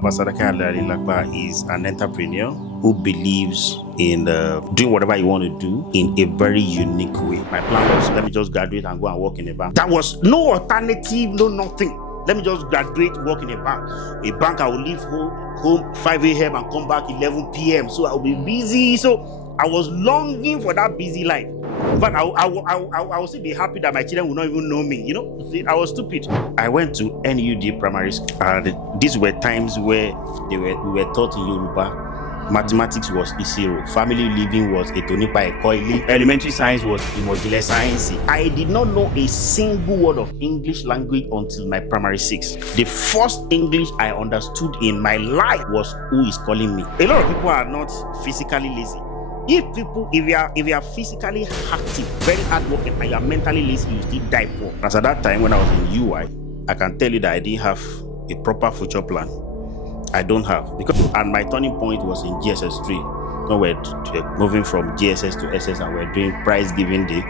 Ambassador Kayode Aloyinlapa is an entrepreneur who believes in doing whatever you want to do in a very unique way. My plan was, let me just graduate and go and work in a bank. That was no alternative, no nothing. Let me just graduate, work in a bank. A bank, I will leave home 5 a.m. and come back 11 p.m. So I'll be busy. So I was longing for that busy life. But I will still be happy that my children will not even know me. You know, see, I was stupid. I went to NUD primary school, and these were times where we were taught in Yoruba. Mathematics was Isiro. Family living was Etonipa Ekoili. Elementary science was Imogile Science. I did not know a single word of English language until my primary 6. The first English I understood in my life was who is calling me. A lot of people are not physically lazy. If you are physically active, very hardworking, and you are mentally lazy, you still die poor. As at that time when I was in UI, I can tell you that I didn't have a proper future plan. I don't have, and my turning point was in GSS 3 when we're moving from GSS to SS and we're doing prize giving day.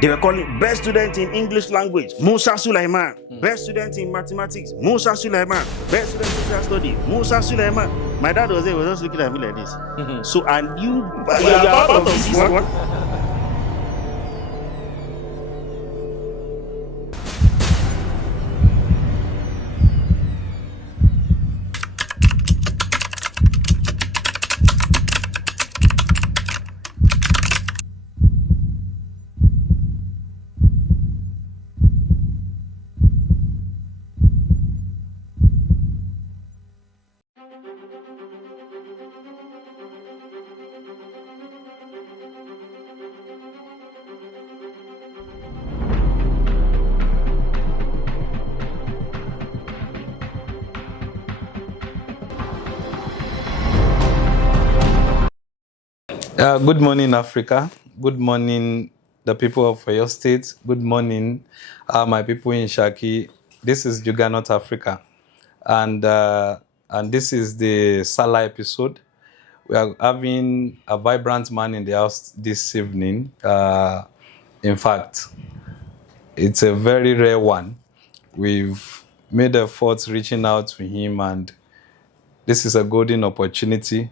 They were calling best student in English language, Musa Sulaiman. Best student in mathematics, Musa Sulaiman. Best student in social study, Musa Sulaiman. My dad was there, was just looking at me like this. So, and you are part of this one. Good morning, Africa. Good morning, the people of your state. Good morning, my people in Shaki. This is Juggernaut Africa, and this is the Salah episode. We are having a vibrant man in the house this evening. In fact, it's a very rare one. We've made efforts reaching out to him, and this is a golden opportunity.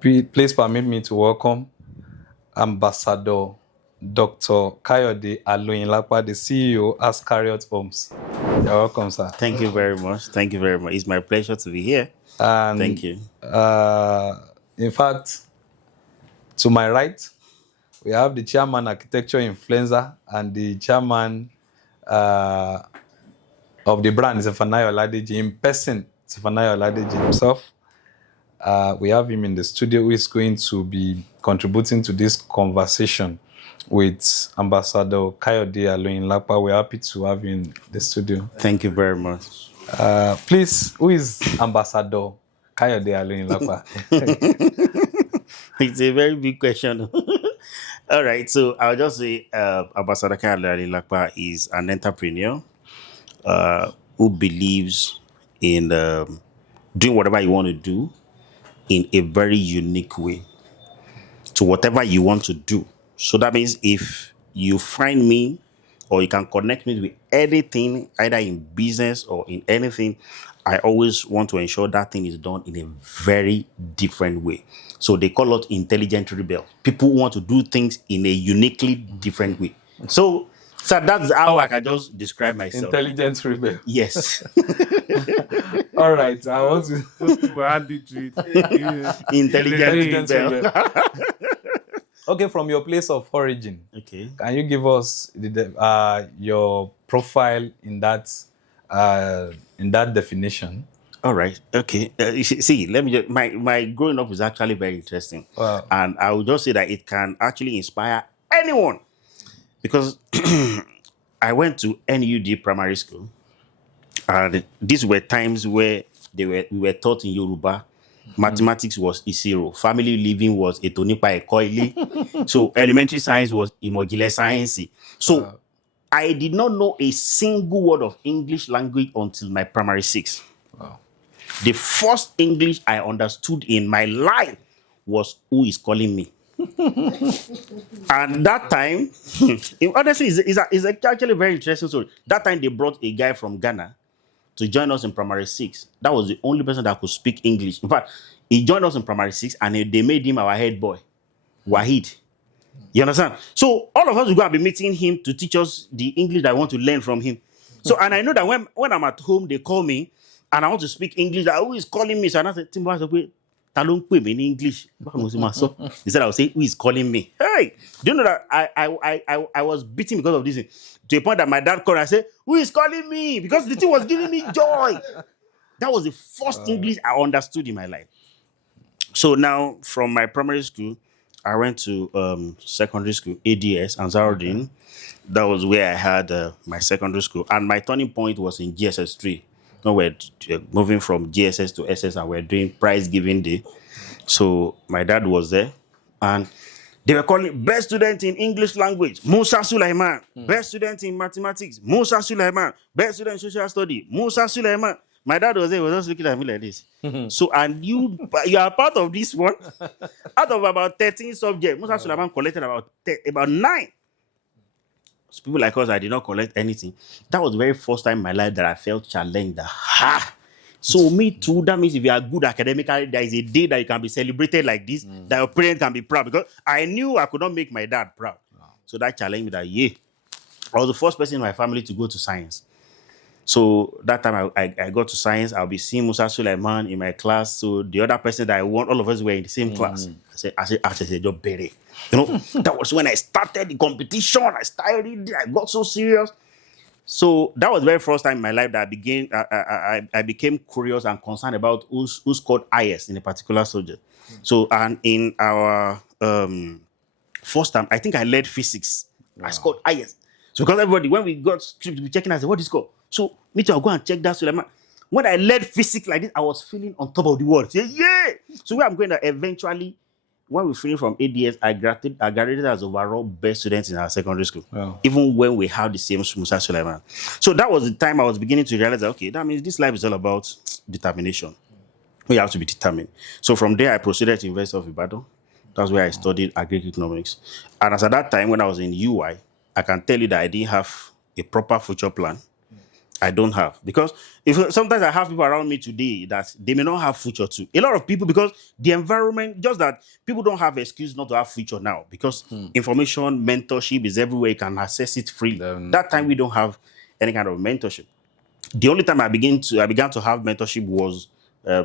Please permit me to welcome Ambassador Dr. Kayode Aloyinlapa, the CEO at Carriot Homes. You're welcome, sir. Thank you very much. Thank you very much. It's my pleasure to be here. And, thank you. In fact, to my right, we have the chairman architecture influencer and the chairman of the brand, Zephaniah Oladeji, in person, Zephaniah Oladeji himself. We have him in the studio who is going to be contributing to this conversation with Ambassador Kayode Aloyinlapa. We're happy to have you in the studio. Thank you very much. Please, who is Ambassador Kayode Aloyinlapa? It's a very big question. All right, so I'll just say Ambassador Kayode Aloyinlapa is an entrepreneur who believes in doing whatever you want to do in a very unique way to whatever you want to do. So that means if you find me or you can connect me with anything, either in business or in anything, I always want to ensure that thing is done in a very different way. So they call it intelligent rebel. People want to do things in a uniquely different way. So that's how I can just describe myself. Intelligent rebel. Yes. All right. I want to add it to it. Intelligent rebel. Okay, from your place of origin. Okay. Can you give us your profile in that definition? All right. Okay. See, let me just, my growing up is actually very interesting. Wow. And I would just say that it can actually inspire anyone. Because I went to NUD primary school, and these were times where we were taught in Yoruba. Mathematics was Isiro. Family living was Etonipa Ekoili. So elementary science was Imogile Science. So I did not know a single word of English language until my primary 6. Wow. The first English I understood in my life was who is calling me. And that time, honestly, it's actually a very interesting story. That time they brought a guy from Ghana to join us in primary 6. That was the only person that could speak English. In fact, he joined us in primary 6 and they made him our head boy, Wahid. You understand? So all of us will go and be meeting him to teach us the English that I want to learn from him. So, and I know that when I'm at home, they call me and I want to speak English. They're always calling me. So I said, Talon in English. He said, I will say, who is calling me? Hey, do you know that I was beaten because of this thing? To a point that my dad called and I said, who is calling me? Because the thing was giving me joy. That was the first English I understood in my life. So now, from my primary school, I went to secondary school, ADS, Ansarudin. That was where I had my secondary school. And my turning point was in GSS 3. Now we're moving from GSS to SS and we're doing prize giving day. So my dad was there. And they were calling best student in English language, Musa Sulaiman. Best student in mathematics, Musa Sulaiman. Best student in social study, Musa Sulaiman. My dad was there, was just looking at me like this. So, and you are part of this one. Out of about 13 subjects, Musa Sulaiman collected about 9. So people like us, I did not collect anything. That was the very first time in my life that I felt challenged. So me too, that means if you are good academically, there is a day that you can be celebrated like this, that your parents can be proud. Because I knew I could not make my dad proud. So that challenged me that, I was the first person in my family to go to science. So that time I got to science, I'll be seeing Musa Sulaiman in my class. So the other person that I want, all of us were in the same class. I said, just bury. You know, that was when I started the competition. I started it, I got so serious. So that was the very first time in my life that I became curious and concerned about who scored highest in a particular subject. So, and in our first time, I think I led physics. I scored highest. So because everybody, when we got stripped, we checking, I said, what is score? So me too, I'll go and check that. So when I led physics like this, I was feeling on top of the world. Say, yeah! So where I'm going to eventually, when we finished from ADS, I graduated as overall best student in our secondary school. Wow. Even when we had the same Musa Sulaiman. So that was the time I was beginning to realize that, okay, that means this life is all about determination. We have to be determined. So from there, I proceeded to University of Ibadan. That's where I studied agri-economics. And as at that time, when I was in UI, I can tell you that I didn't have a proper future plan. I don't have. Because sometimes I have people around me today that they may not have future too. A lot of people, because the environment, just that people don't have excuse not to have future now. Because information, mentorship is everywhere. You can access it freely. That time we don't have any kind of mentorship. The only time I began to have mentorship was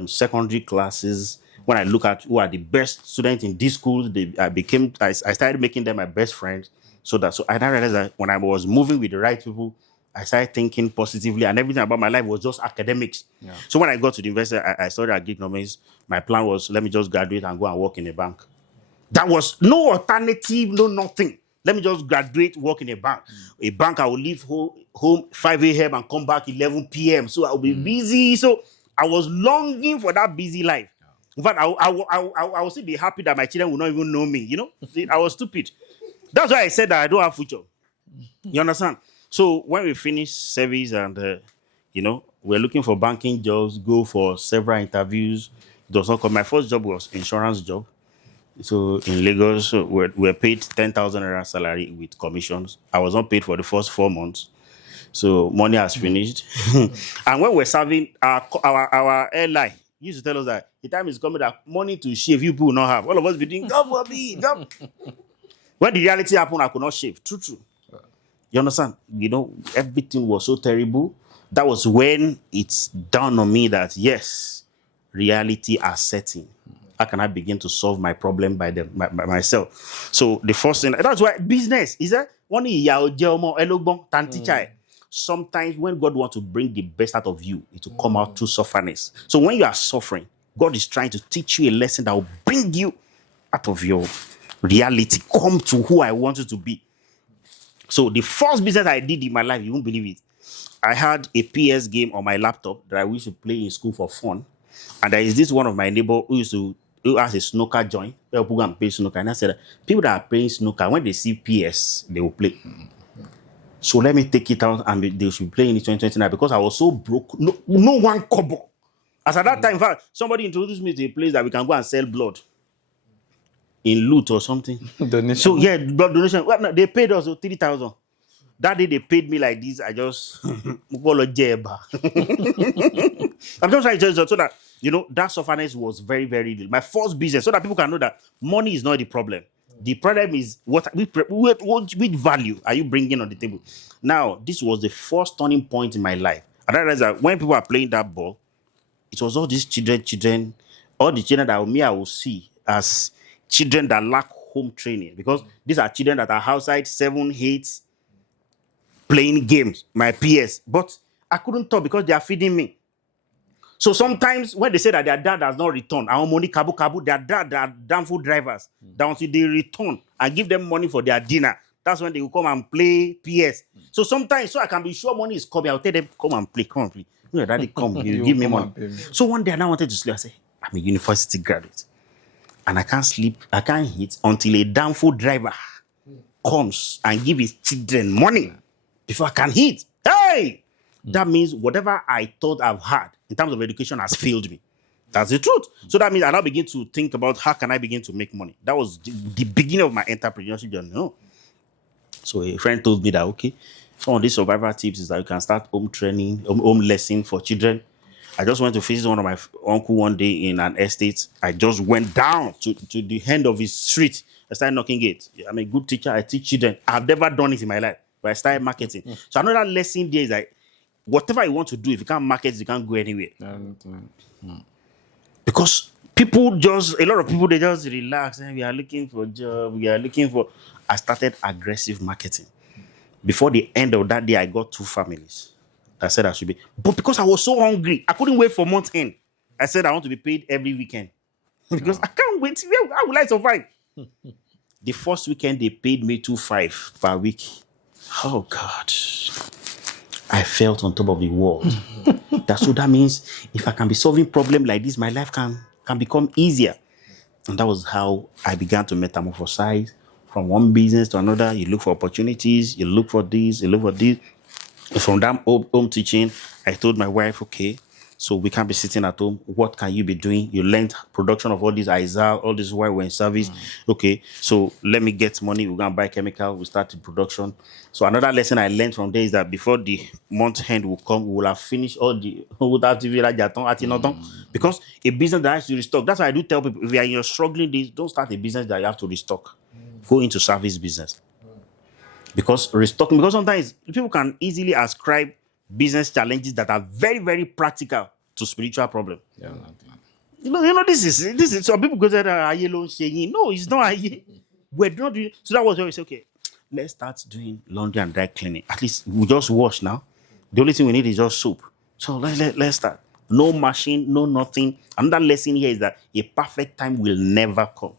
secondary classes. When I look at who are the best students in these schools, I started making them my best friends. So I realized that when I was moving with the right people, I started thinking positively, and everything about my life was just academics. Yeah. So when I got to the university, I studied agri-economics. My plan was, let me just graduate and go and work in a bank. That was no alternative, no nothing. Let me just graduate, work in a bank. A bank, I will leave home 5 a.m. and come back 11 p.m. So I'll be busy. So I was longing for that busy life. In fact, I will still be happy that my children will not even know me. You know, I was stupid. That's why I said that I don't have future. You understand? So when we finished service and, we're looking for banking jobs, go for several interviews. It does not come. My first job was insurance job. So in Lagos, we're paid 10,000 naira salary with commissions. I was not paid for the first 4 months. So money has finished. And when we're serving our airline, used to tell us that the time is coming that money to shave you people will not have. All of us be doing, God for me, God. When the reality happened, I could not shave. True. You understand? Everything was so terrible. That was when it dawned on me that, yes, reality are setting. How can I begin to solve my problem by myself? So the first thing, that's why business is that sometimes when God wants to bring the best out of you, it will come out through sufferness. So when you are suffering, God is trying to teach you a lesson that will bring you out of your reality. Come to who I want you to be. So the first business I did in my life, you won't believe it. I had a PS game on my laptop that I used to play in school for fun. And there is this one of my neighbor who has a snooker joint. They'll go and play snooker. And I said, people that are playing snooker, when they see PS, they will play. So let me take it out and they should play in 2029 because I was so broke. No one kobo. As at that time, in fact, somebody introduced me to a place that we can go and sell blood in loot or something. Donation. So yeah, blood donation. Well, no, they paid us 3,000. That day they paid me like this. I just I'm just trying to tell you so that that sufferness was very, very real. My first business, so that people can know that money is not the problem. The problem is which value are you bringing on the table? Now, this was the first turning point in my life. And I realized that when people are playing that ball, it was all these children, all the children that I will see as children that lack home training, because these are children that are outside 7, 8, playing games, my PS. But I couldn't talk because they are feeding me. So sometimes when they say that their dad does not return, our money kabu, their dad, they are damn food drivers. That until they return and give them money for their dinner, that's when they will come and play PS. So sometimes, so I can be sure money is coming, I'll tell them, come and play. Your daddy come, you give me money. So one day I now wanted to sleep. I say, I'm a university graduate. And I can't sleep, I can't eat until a damn food driver comes and give his children money before I can eat. Hey! That means whatever I thought I've had in terms of education has failed me. That's the truth. So that means I now begin to think about how can I begin to make money. That was the beginning of my entrepreneurship journey. So a friend told me that, okay, some of these survival tips is that you can start home training, home lesson for children. I just went to visit one of my uncle one day in an estate. I just went down to the end of his street. I started knocking gates. I'm a good teacher. I teach children. I've never done it in my life, but I started marketing. So another lesson there is like, whatever you want to do, if you can't market, you can't go anywhere. Because a lot of people, they just relax. And we are looking for a job. I started aggressive marketing. Before the end of that day, I got 2 families. I said I should be. But because I was so hungry, I couldn't wait for month end. I said I want to be paid every weekend. Because I can't wait. How will I survive? The first weekend, they paid me 2,500 per week. Oh, God. I felt on top of the world. So that means if I can be solving problems like this, my life can become easier. And that was how I began to metamorphosize from one business to another. You look for opportunities, you look for this, you look for this. From that home teaching, I told my wife, okay, so we can't be sitting at home. What can you be doing? You learned production of all these ISA, all this while we're in service. Okay, so let me get money. We're going to buy chemical. We start the production. So another lesson I learned from there is that before the month end will come, we will have finished all the because a business that has to restock. That's why I do tell people, if you are in your struggling days, don't start a business that you have to restock. Go into service business. Because sometimes people can easily ascribe business challenges that are very, very practical to spiritual problem. This is so people go say no, it's not. We're not doing. So that was where we say, okay, let's start doing laundry and dry cleaning. At least we just wash now. The only thing we need is just soap. So let's start. No machine, no nothing. Another lesson here is that a perfect time will never come.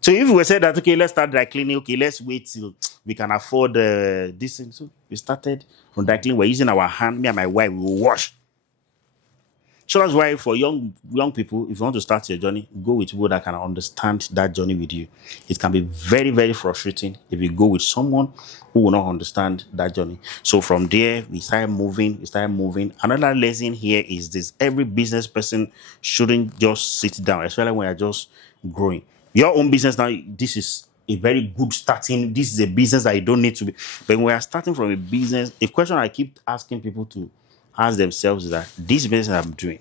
So if we said that, okay, let's start dry cleaning, okay, let's wait till we can afford this thing. So we started on dry cleaning. We're using our hand. Me and my wife, we will wash. So that's why for young people, if you want to start your journey, go with people that can understand that journey with you. It can be very, very frustrating if you go with someone who will not understand that journey. So from there, we started moving. Another lesson here is this. Every business person shouldn't just sit down, especially when you're just growing. Your own business now, this is a very good starting. This is a business that you don't need to be. But when we are starting from a business, a question I keep asking people to ask themselves is that this business I'm doing,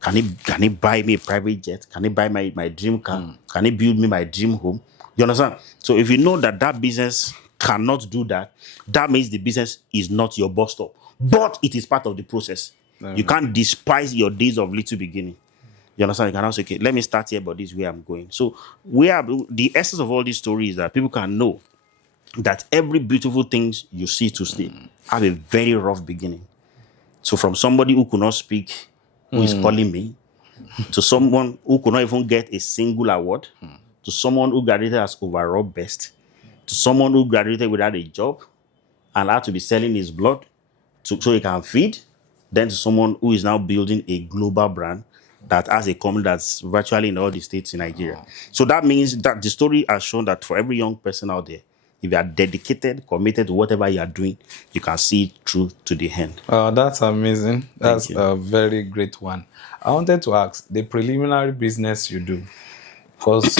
can it buy me a private jet? Can it buy my dream car? Can it build me my dream home? You understand? So if you know that business cannot do that, that means the business is not your bus stop. But it is part of the process. You can't despise your days of little beginning. You understand? You can also say, okay, let me start here, but this is where I'm going. So the essence of all these stories is that people can know that every beautiful thing you see to stay have a very rough beginning. So from somebody who could not speak, who is calling me, to someone who could not even get a single award, to someone who graduated as overall best, to someone who graduated without a job and had to be selling his blood so he can feed, then to someone who is now building a global brand that has a company that's virtually in all the states in Nigeria. So that means that the story has shown that for every young person out there, if you are dedicated, committed to whatever you are doing, you can see it through to the end. That's amazing. That's a very great one. I wanted to ask, the preliminary business you do, Because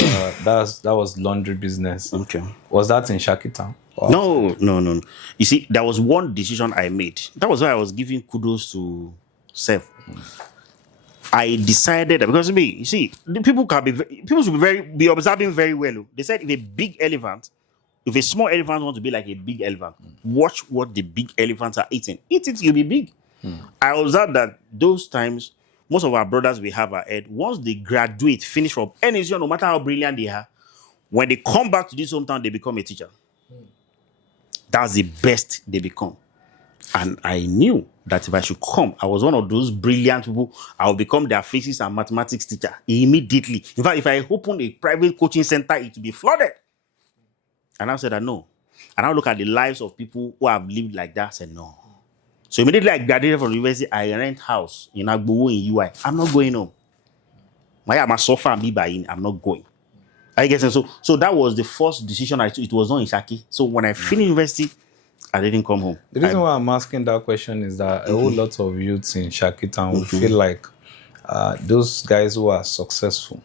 that was laundry business. Okay. Was that in Shaki Town? No. You see, there was one decision I made. That was why I was giving kudos to Seth. I decided that because me, you see, the people should be observing very well. They said if a small elephant wants to be like a big elephant, watch what the big elephants are eating. Eat it, you'll be big. I observed that those times, most of our brothers we have ahead, once they graduate, finish from any institution, no matter how brilliant they are, when they come back to this hometown, they become a teacher. That's the best they become. And I knew that if I should come, I was one of those brilliant people. I will become their physics and mathematics teacher immediately. In fact, if I open a private coaching center, it will be flooded. And I said that no. And I look at the lives of people who have lived like that. I said no. So immediately I graduated from the university, I rent house in Agbowo in UI. I'm not going home. I'm a suffer and be buying. I'm not going. I guess so that was the first decision I took. It was not in Shaki. So when I finished university, I didn't come home. The reason why I'm asking that question is that a whole lot of youths in Shaki Town will feel like those guys who are successful,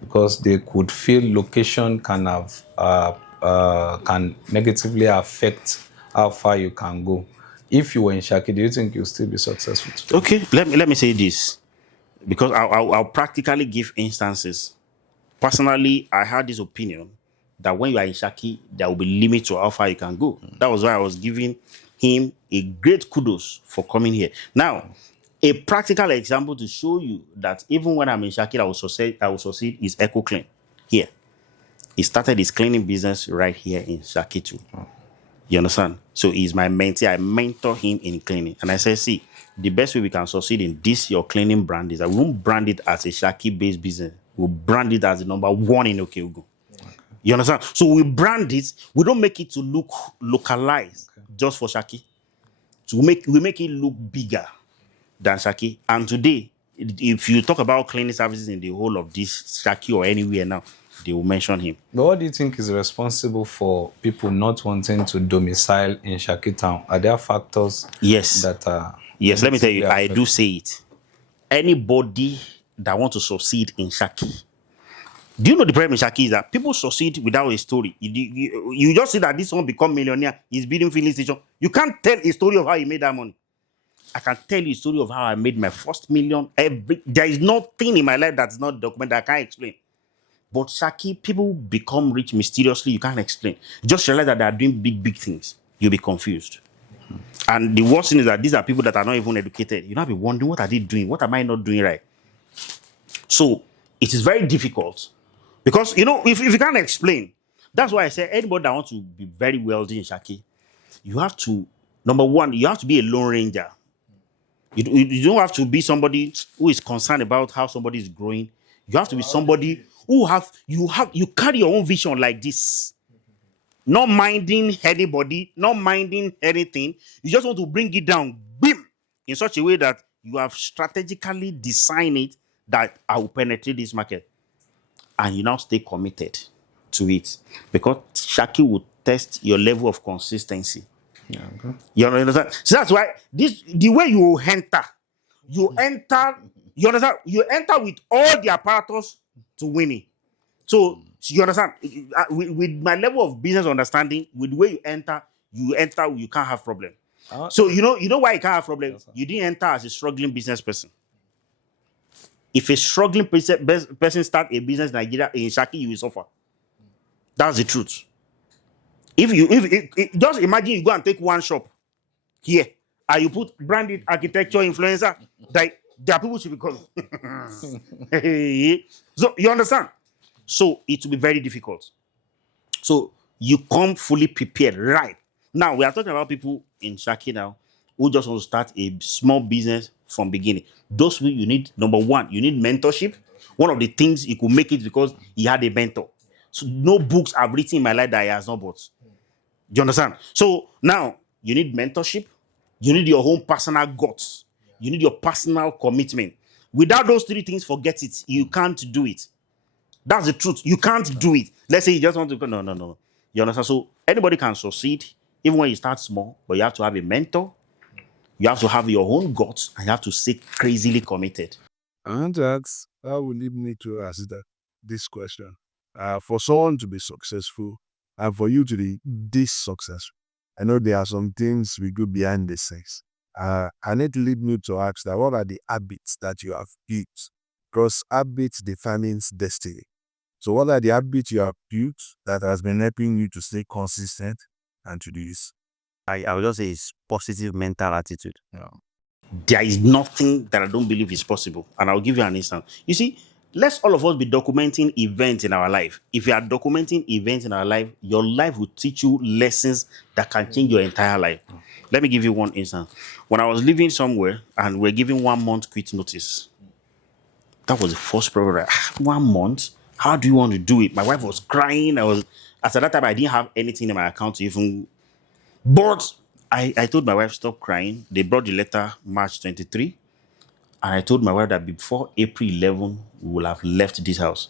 because they could feel location can negatively affect how far you can go. If you were in Shaki, do you think you'll still be successful today? Okay, let me say this, because I'll practically give instances. Personally, I had this opinion that when you are in Shaki, there will be limit to how far you can go. That was why I was giving him a great kudos for coming here. Now, a practical example to show you that even when I'm in Shaki, I will succeed is Echo Clean here. He started his cleaning business right here in Shaki too. You understand? So he's my mentee. I mentor him in cleaning. And I said, see, the best way we can succeed in this, your cleaning brand, is that we won't brand it as a Shaki-based business. We'll brand it as the number one in Okeogun. You understand? So we brand it. We don't make it to look localized just for Shaki. So we make it look bigger than Shaki. And today, if you talk about cleaning services in the whole of this Shaki or anywhere now, they will mention him. But what do you think is responsible for people not wanting to domicile in Shaki Town? Are there factors that are... Yes, let me tell you, I do say it. Anybody that wants to succeed in Shaki, do you know the problem in Shaki is that people succeed without a story. You just see that this one become millionaire, he's building filling station. You can't tell a story of how he made that money. I can tell you a story of how I made my first million. There is nothing in my life that's not documented. I can't explain. But Shaki, people become rich mysteriously. You can't explain. Just realize that they are doing big things. You'll be confused. And the worst thing is that these are people that are not even educated. You'll not be wondering, what are they doing? What am I not doing right? So it is very difficult. Because, if you can't explain, that's why I say anybody that wants to be very wealthy in Shaki, you have to, number one, you have to be a lone ranger. You don't have to be somebody who is concerned about how somebody is growing. You have to be somebody who you carry your own vision like this. Not minding anybody, not minding anything. You just want to bring it down, boom, in such a way that you have strategically designed it that I will penetrate this market. And you now stay committed to it. Because Shaki will test your level of consistency. Yeah, okay. You understand? So that's why the way you enter, you understand? You enter with all the apparatus to win it. So you understand? With my level of business understanding, with the way you enter, you can't have problem. So you know why you can't have problem? You didn't enter as a struggling business person. If a struggling person start a business in Nigeria, in Shaki, you will suffer. That's the truth. If just imagine you go and take one shop here and you put branded architecture influencer, that there are people should be calling. So you understand? So it will be very difficult. So you come fully prepared, right? Now we are talking about people in Shaki now who just want to start a small business from beginning. Those people, you need, number one, you need mentorship. One of the things you could make it because he had a mentor. So no books I've written in my life that he has not bought. Do you understand? So now you need mentorship. You need your own personal guts. You need your personal commitment. Without those three things, forget it. You can't do it. That's the truth. You can't do it. Let's say you just want to go. No. You understand? So anybody can succeed, even when you start small, but you have to have a mentor. You have to have your own guts, and you have to stay crazily committed. I want to ask, how will it need to assist that? this question. For someone to be successful and for you to be this successful, I know there are some things we do behind the scenes. I need to lead you to ask that what are the habits that you have built? Because habits determines destiny. So what are the habits you have built that has been helping you to stay consistent and to do this? I would just say it's positive mental attitude. Yeah. There is nothing that I don't believe is possible. And I'll give you an instance. You see, let's all of us be documenting events in our life. If you are documenting events in our life, your life will teach you lessons that can change your entire life. Let me give you one instance. When I was living somewhere and we're giving 1 month quit notice, that was the first problem. 1 month? How do you want to do it? My wife was crying. After that time, I didn't have anything in my account to even. But I told my wife, stop crying. They brought the letter March 23. And I told my wife that before April 11, we will have left this house.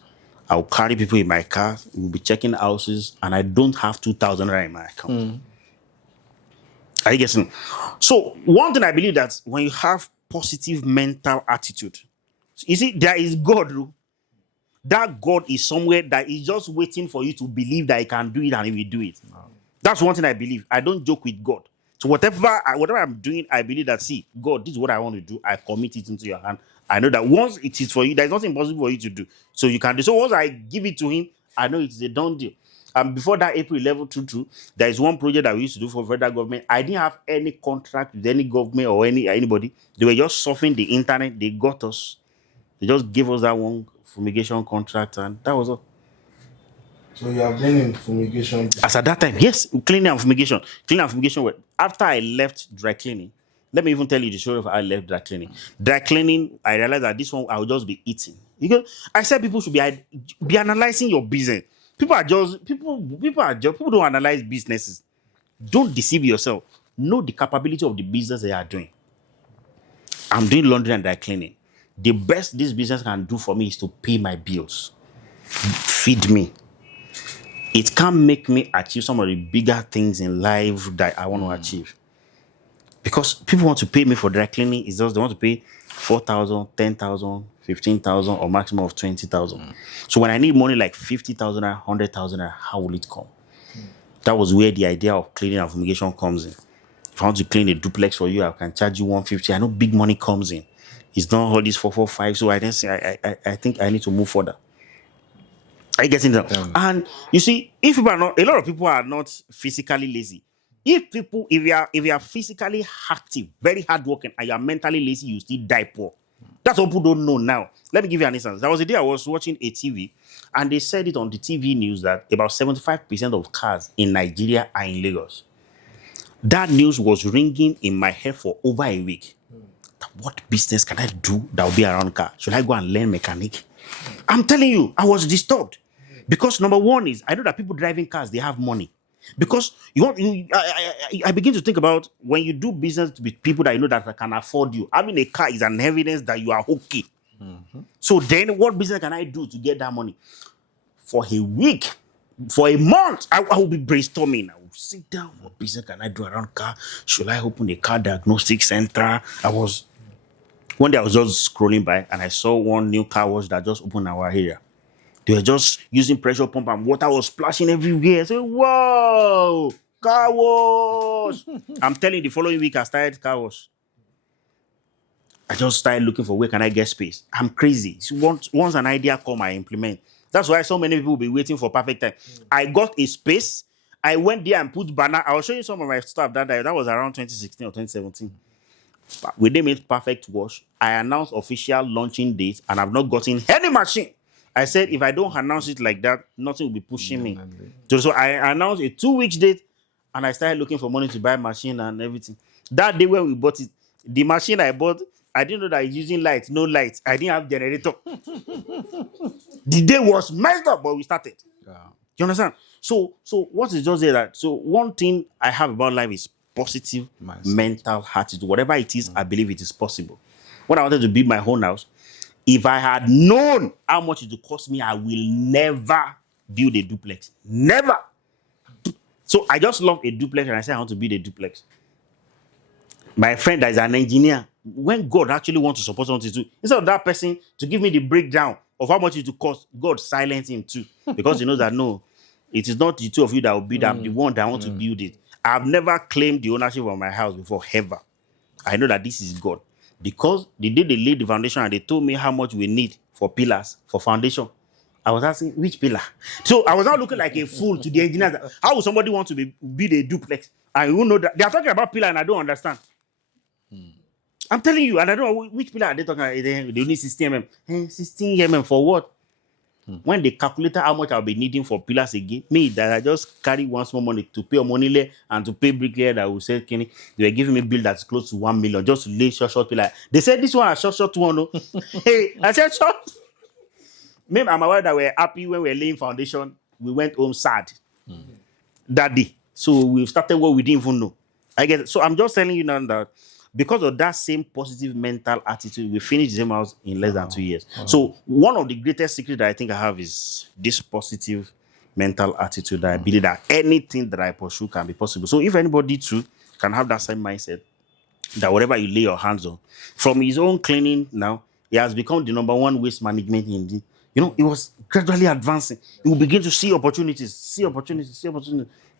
I'll carry people in my car. We'll be checking houses. And I don't have 2,000 Naira in my account. Are you getting? So one thing I believe that when you have positive mental attitude, you see, there is God. That God is somewhere that is just waiting for you to believe that He can do it and He will do it. Wow. That's one thing I believe. I don't joke with God. So whatever I'm doing, I believe that, see, God, this is what I want to do. I commit it into your hand. I know that once it is for you, there's nothing possible for you to do. So you can do. So once I give it to Him, I know it is a done deal. Before that April 11, there is one project that we used to do for federal government. I didn't have any contract with any government or anybody. They were just surfing the internet. They got us. They just gave us that one fumigation contract, and that was all. So you have been in fumigation? As at that time, yes, cleaning and fumigation. Cleaning and fumigation. After I left dry cleaning, let me even tell you the story of how I left dry cleaning. Dry cleaning, I realized that this one I would just be eating. Because I said people should be analyzing your business. People don't analyze businesses. Don't deceive yourself. Know the capability of the business they are doing. I'm doing laundry and dry cleaning. The best this business can do for me is to pay my bills, feed me. It can make me achieve some of the bigger things in life that I want to achieve. Because people want to pay me for dry cleaning. It's just they want to pay 4,000, 10,000, 15,000, or maximum of 20,000. So when I need money like 50,000 or 100,000, how will it come? That was where the idea of cleaning and fumigation comes in. If I want to clean a duplex for you, I can charge you 150. I know big money comes in. It's not all this 445. So I then say I think I need to move further. Are you getting that? And you see, if people are not, a lot of people are not physically lazy. If you are physically active, very hardworking, and you are mentally lazy, you still die poor. That's what people don't know now. Let me give you an instance. There was a day I was watching a TV, and they said it on the TV news that about 75% of cars in Nigeria are in Lagos. That news was ringing in my head for over a week. What business can I do that will be around car? Should I go and learn mechanic? I'm telling you, I was disturbed. Because number one is, I know that people driving cars, they have money. Because I begin to think about when you do business with people that you know that can afford you. Having a car is an evidence that you are okay. So then what business can I do to get that money? For a week, for a month, I will be brainstorming. I will sit down. What business can I do around car? Should I open a car diagnostic center? One day I was just scrolling by and I saw one new car wash that just opened our area. They were just using pressure pump and water was splashing everywhere. I said, whoa, car wash. I'm telling you, the following week I started car wash. I just started looking for where can I get space. I'm crazy. So once an idea come, I implement. That's why so many people will be waiting for perfect time. I got a space. I went there and put banner. I was showing some of my stuff that day. That was around 2016 or 2017. We named it Perfect Wash. I announced official launching date and I've not gotten any machine. I said, if I don't announce it like that, nothing will be pushing me. So I announced a 2-week date and I started looking for money to buy machine and everything. That day when we bought it, the machine I bought, I didn't know that it's using lights, no lights. I didn't have generator. The day was messed up, but we started. Yeah. You understand? So what is just there that, so one thing I have about life is positive mental attitude. Whatever it is, I believe it is possible. When I wanted to build my own house, if I had known how much it would cost me, I will never build a duplex. Never. So I just love a duplex and I said I want to build a duplex. My friend that is an engineer, when God actually wants to support something to do, instead of that person to give me the breakdown of how much it will cost, God silence him too. Because he knows that no, it is not the two of you that will build. I'm the one that want to build it. I've never claimed the ownership of my house before, ever. I know that this is God. Because the day they laid the foundation and they told me how much we need for pillars, for foundation, I was asking, which pillar? So I was not looking like a fool to the engineers. How would somebody want to build a duplex? I will know that they are talking about pillar and I don't understand. I'm telling you, and I don't know which pillar are they talking about. They need 16 mm. 16 mm for what? When they calculated how much I'll be needing for pillars again, me that I just carry one small money to pay a money and to pay bricklayer that will say, Kenny, they were giving me a bill that's close to 1 million just to lay short pillar. They said this one a short one. No. Hey, I said short. Maybe I'm aware that we're happy when we're laying foundation. We went home sad that day. So we started what we didn't even know. I get it. So I'm just telling you now that because of that same positive mental attitude, we finished the same house in less than 2 years. So one of the greatest secrets that I think I have is this positive mental attitude that I believe that anything that I pursue can be possible. So if anybody too can have that same mindset, that whatever you lay your hands on, from his own cleaning now, he has become the number one waste management in the, it was gradually advancing. You will begin to see opportunities.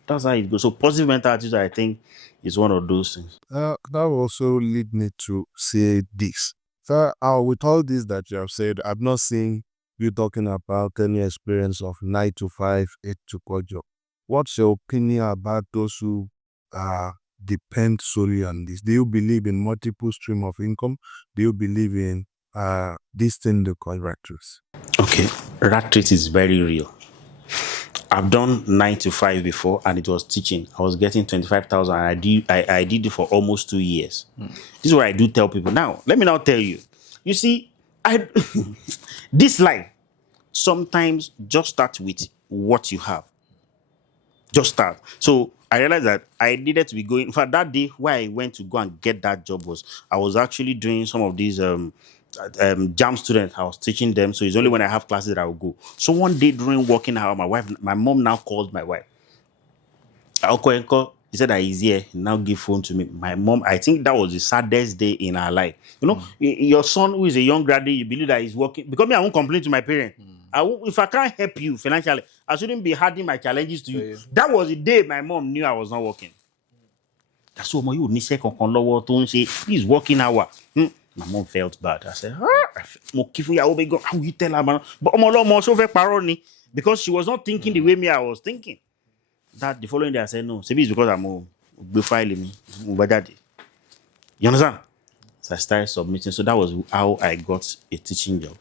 That's how it goes. So positive mental attitude, I think, is one of those things. That will also lead me to say this. So, with all this that you have said, I've not seen you talking about any experience of 9 to 5, 8 to 4 job. What's your opinion about those who depend solely on this? Do you believe in multiple stream of income? Do you believe in this thing they call rat race? Okay, rat race is very real. I've done 9 to 5 before, and it was teaching. I was getting 25,000, and I did it for almost 2 years. This is what I do tell people. Now, let me now tell you. You see, this life sometimes just start with what you have. Just start. So I realized that I needed to be going. In fact, that day where I went to go and get that job I was actually doing some of these jam students. I was teaching them. So it's only when I have classes that I will go. So one day during working hour, my mom now called my wife. He said that he's here. He now give phone to me. My mom, I think that was the saddest day in her life. Your son who is a young graduate, you believe that he's working. Because me, I won't complain to my parents. If I can't help you financially, I shouldn't be hiding my challenges to you. That was the day my mom knew I was not working. That's what you need to please working hour. My mom felt bad. I said, how will you tell her? But because she was not thinking the way me I was thinking. That the following day I said, no, maybe it's because I'm filing me. You understand? So I started submitting. So that was how I got a teaching job.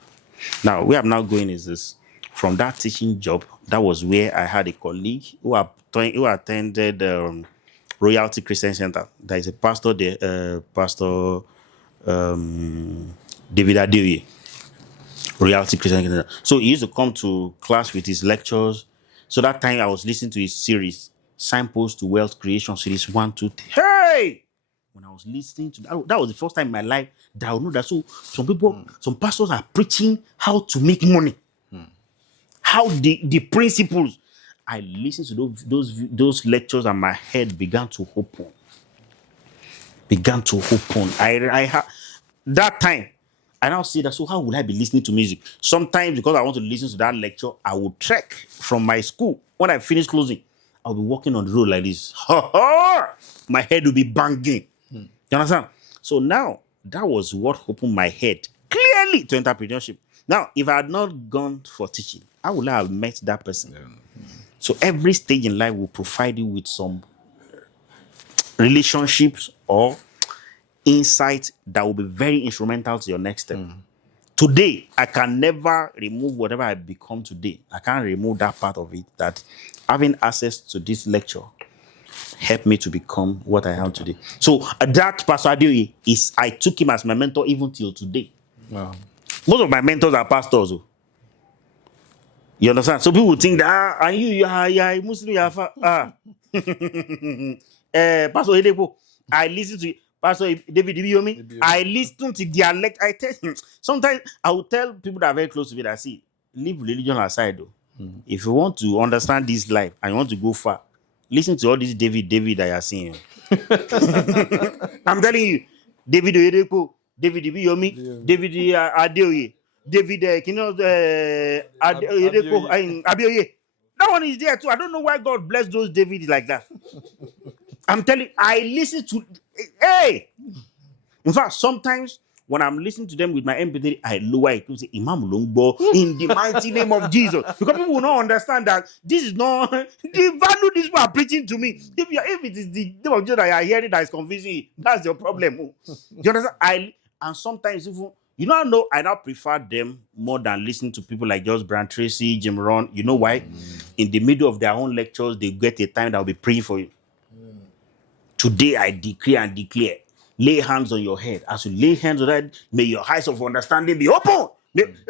Now, where I'm now going is this. From that teaching job, that was where I had a colleague who attended Royalty Christian Center. There is a pastor there, Pastor David Adeoye, Royalty Christian Center. So he used to come to class with his lectures. So that time I was listening to his series, Signpost to Wealth Creation Series 1, 2, 3. Hey! When I was listening to that was the first time in my life that I know that some people, some pastors are preaching how to make money. How the principles. I listened to those lectures and my head began to open. That time, I now see that, so how would I be listening to music? Sometimes, because I want to listen to that lecture, I will trek from my school. When I finish closing, I'll be walking on the road like this. My head will be banging. You understand? So now, that was what opened my head clearly to entrepreneurship. Now, if I had not gone for teaching, I would have met that person. So every stage in life will provide you with some relationships or insights that will be very instrumental to your next step. Today, I can never remove whatever I become today. I can't remove that part of it, that having access to this lecture helped me to become what I am today. So that Pastor Adeoye I took him as my mentor even till today. Wow. Most of my mentors are pastors. You understand? So people think that, are you are Muslim, Pastor Edepo, I listen to Pastor David Ibiyomi. I listen to their lecture. I tell him, sometimes I will tell people that are very close to me that, see, leave religion aside though. If you want to understand this life and you want to go far, listen to all this David that you are seeing. I'm telling you, David Edepo, David Ibiyomi, David Adeoye. David, Abioye. That one is there too. I don't know why God bless those David like that. I'm telling you, I listen to, hey, in fact, sometimes when I'm listening to them with my empathy, I lower it to say, Imam Longbo, in the mighty name of Jesus. Because people will not understand that this is not the value these people are preaching to me. If it is the name of Jesus that you are hearing that is confusing you, that's your problem. Do you understand? And sometimes, I know I now prefer them more than listening to people like Just Brand Tracy, Jim Ron. You know why? In the middle of their own lectures, they get a time that will be praying for you. Today I decree and declare, lay hands on your head. As you lay hands on that, may your eyes of understanding be open.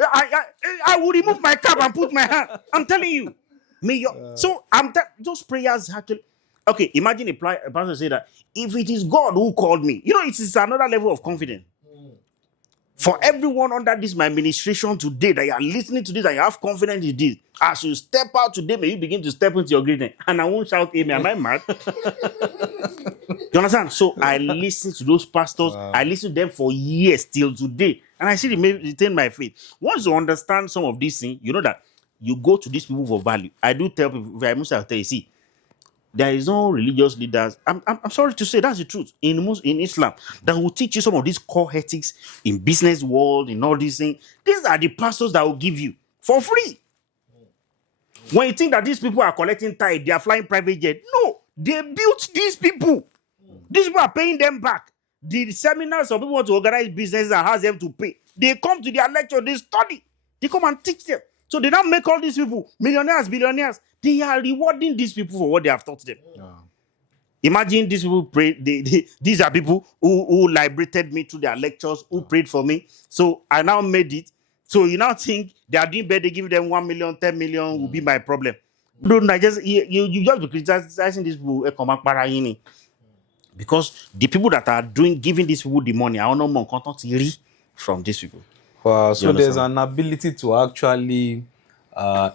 I will remove my cap and put my hand. I'm telling you. Those prayers actually. Okay, imagine a pastor say that if it is God who called me, it is another level of confidence. For everyone under this my administration today that you are listening to this and you have confidence in this, as you step out today, may you begin to step into your greatness. And I won't shout amen. Am I mad? You understand? So I listen to those pastors. Wow. I listen to them for years till today. And I still retain my faith. Once you understand some of these things, you know that you go to these people for value. I do tell people, if I must tell you, see, there is no religious leaders. I'm sorry to say that's the truth in Islam that will teach you some of these core ethics in business world, in all these things. These are the pastors that will give you for free. When you think that these people are collecting tithe, they are flying private jet. No, they built these people. These people are paying them back. The seminars of people want to organize businesses and has them to pay. They come to their lecture, they study, they come and teach them. So they now make all these people millionaires, billionaires. They are rewarding these people for what they have taught them. Oh. Imagine these people pray. These are people who liberated me through their lectures, who prayed for me. So I now made it. So you now think they are doing better, give them 1 million, 10 million will be my problem. Don't I just you just be criticizing these people because the people that are giving these people the money, I don't know more content from these people. Wow, so there's an ability to actually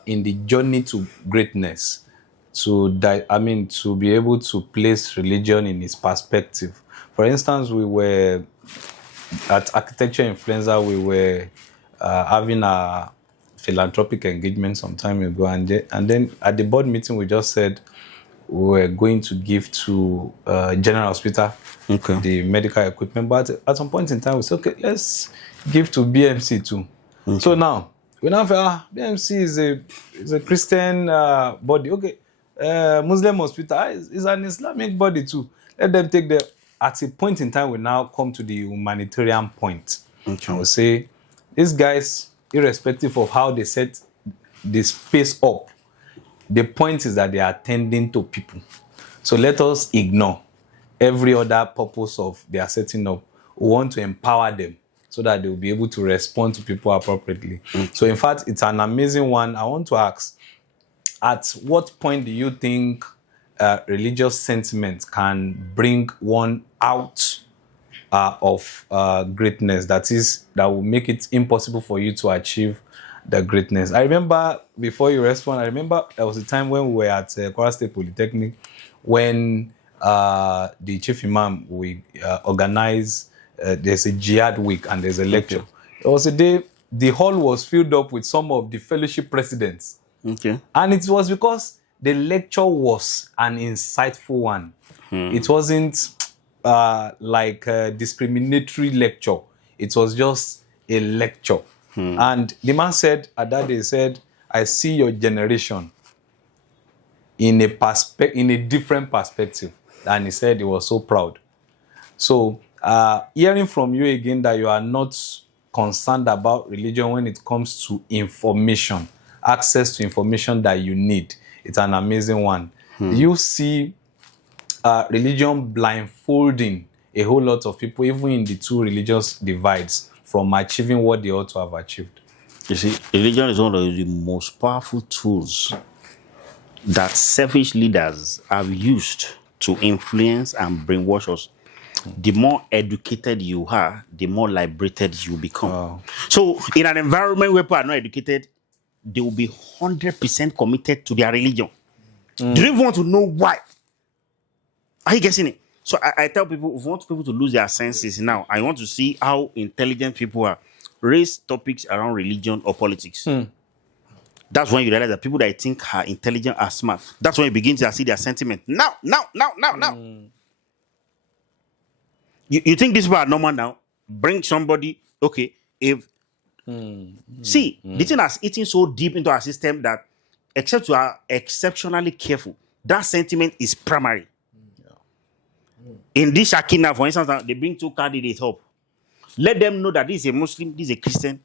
in the journey to greatness, to be able to place religion in its perspective. For instance, we were at Architecture Influencer, we were having a philanthropic engagement some time ago, and then at the board meeting we just said we were going to give to General Hospital the medical equipment, but at some point in time we said, okay, let's give to BMC too. So now we now feel BMC is a Christian body. Okay, Muslim hospital is an Islamic body too. Let them take the. At a point in time, we now come to the humanitarian point. And we say, these guys, irrespective of how they set the space up, the point is that they are tending to people. So let us ignore every other purpose of their setting up. We want to empower them so that they will be able to respond to people appropriately. So in fact, it's an amazing one. I want to ask, at what point do you think religious sentiment can bring one out of greatness, that will make it impossible for you to achieve the greatness? I remember, before you respond, there was a time when we were at Kwara State Polytechnic when the chief imam, we organized, there's a jihad week and there's a lecture. It was a day, the hall was filled up with some of the fellowship presidents. And it was because the lecture was an insightful one. It wasn't like a discriminatory lecture. It was just a lecture. And the man said, at that day, he said, I see your generation in a different perspective. And he said he was so proud. So hearing from you again that you are not concerned about religion when it comes to information, access to information that you need, it's an amazing one. You see religion blindfolding a whole lot of people, even in the two religious divides, from achieving what they ought to have achieved. You see, religion is one of the most powerful tools that selfish leaders have used to influence and brainwash us. The more educated you are, the more liberated you become. Wow. So in an environment where people are not educated, they will be 100% committed to their religion. They don't even want to know why. Are you guessing it? So I tell people, if you want people to lose their senses now, I want to see how intelligent people are. raise topics around religion or politics, that's when you realize that people that I think are intelligent are smart. That's when you begin to see their sentiment. Now. You think these people are normal now? Bring somebody, okay, if the thing has eaten so deep into our system that except you are exceptionally careful, that sentiment is primary. In this Shakina, for instance, they bring 2 candidates up. Let them know that this is a Muslim, this is a Christian.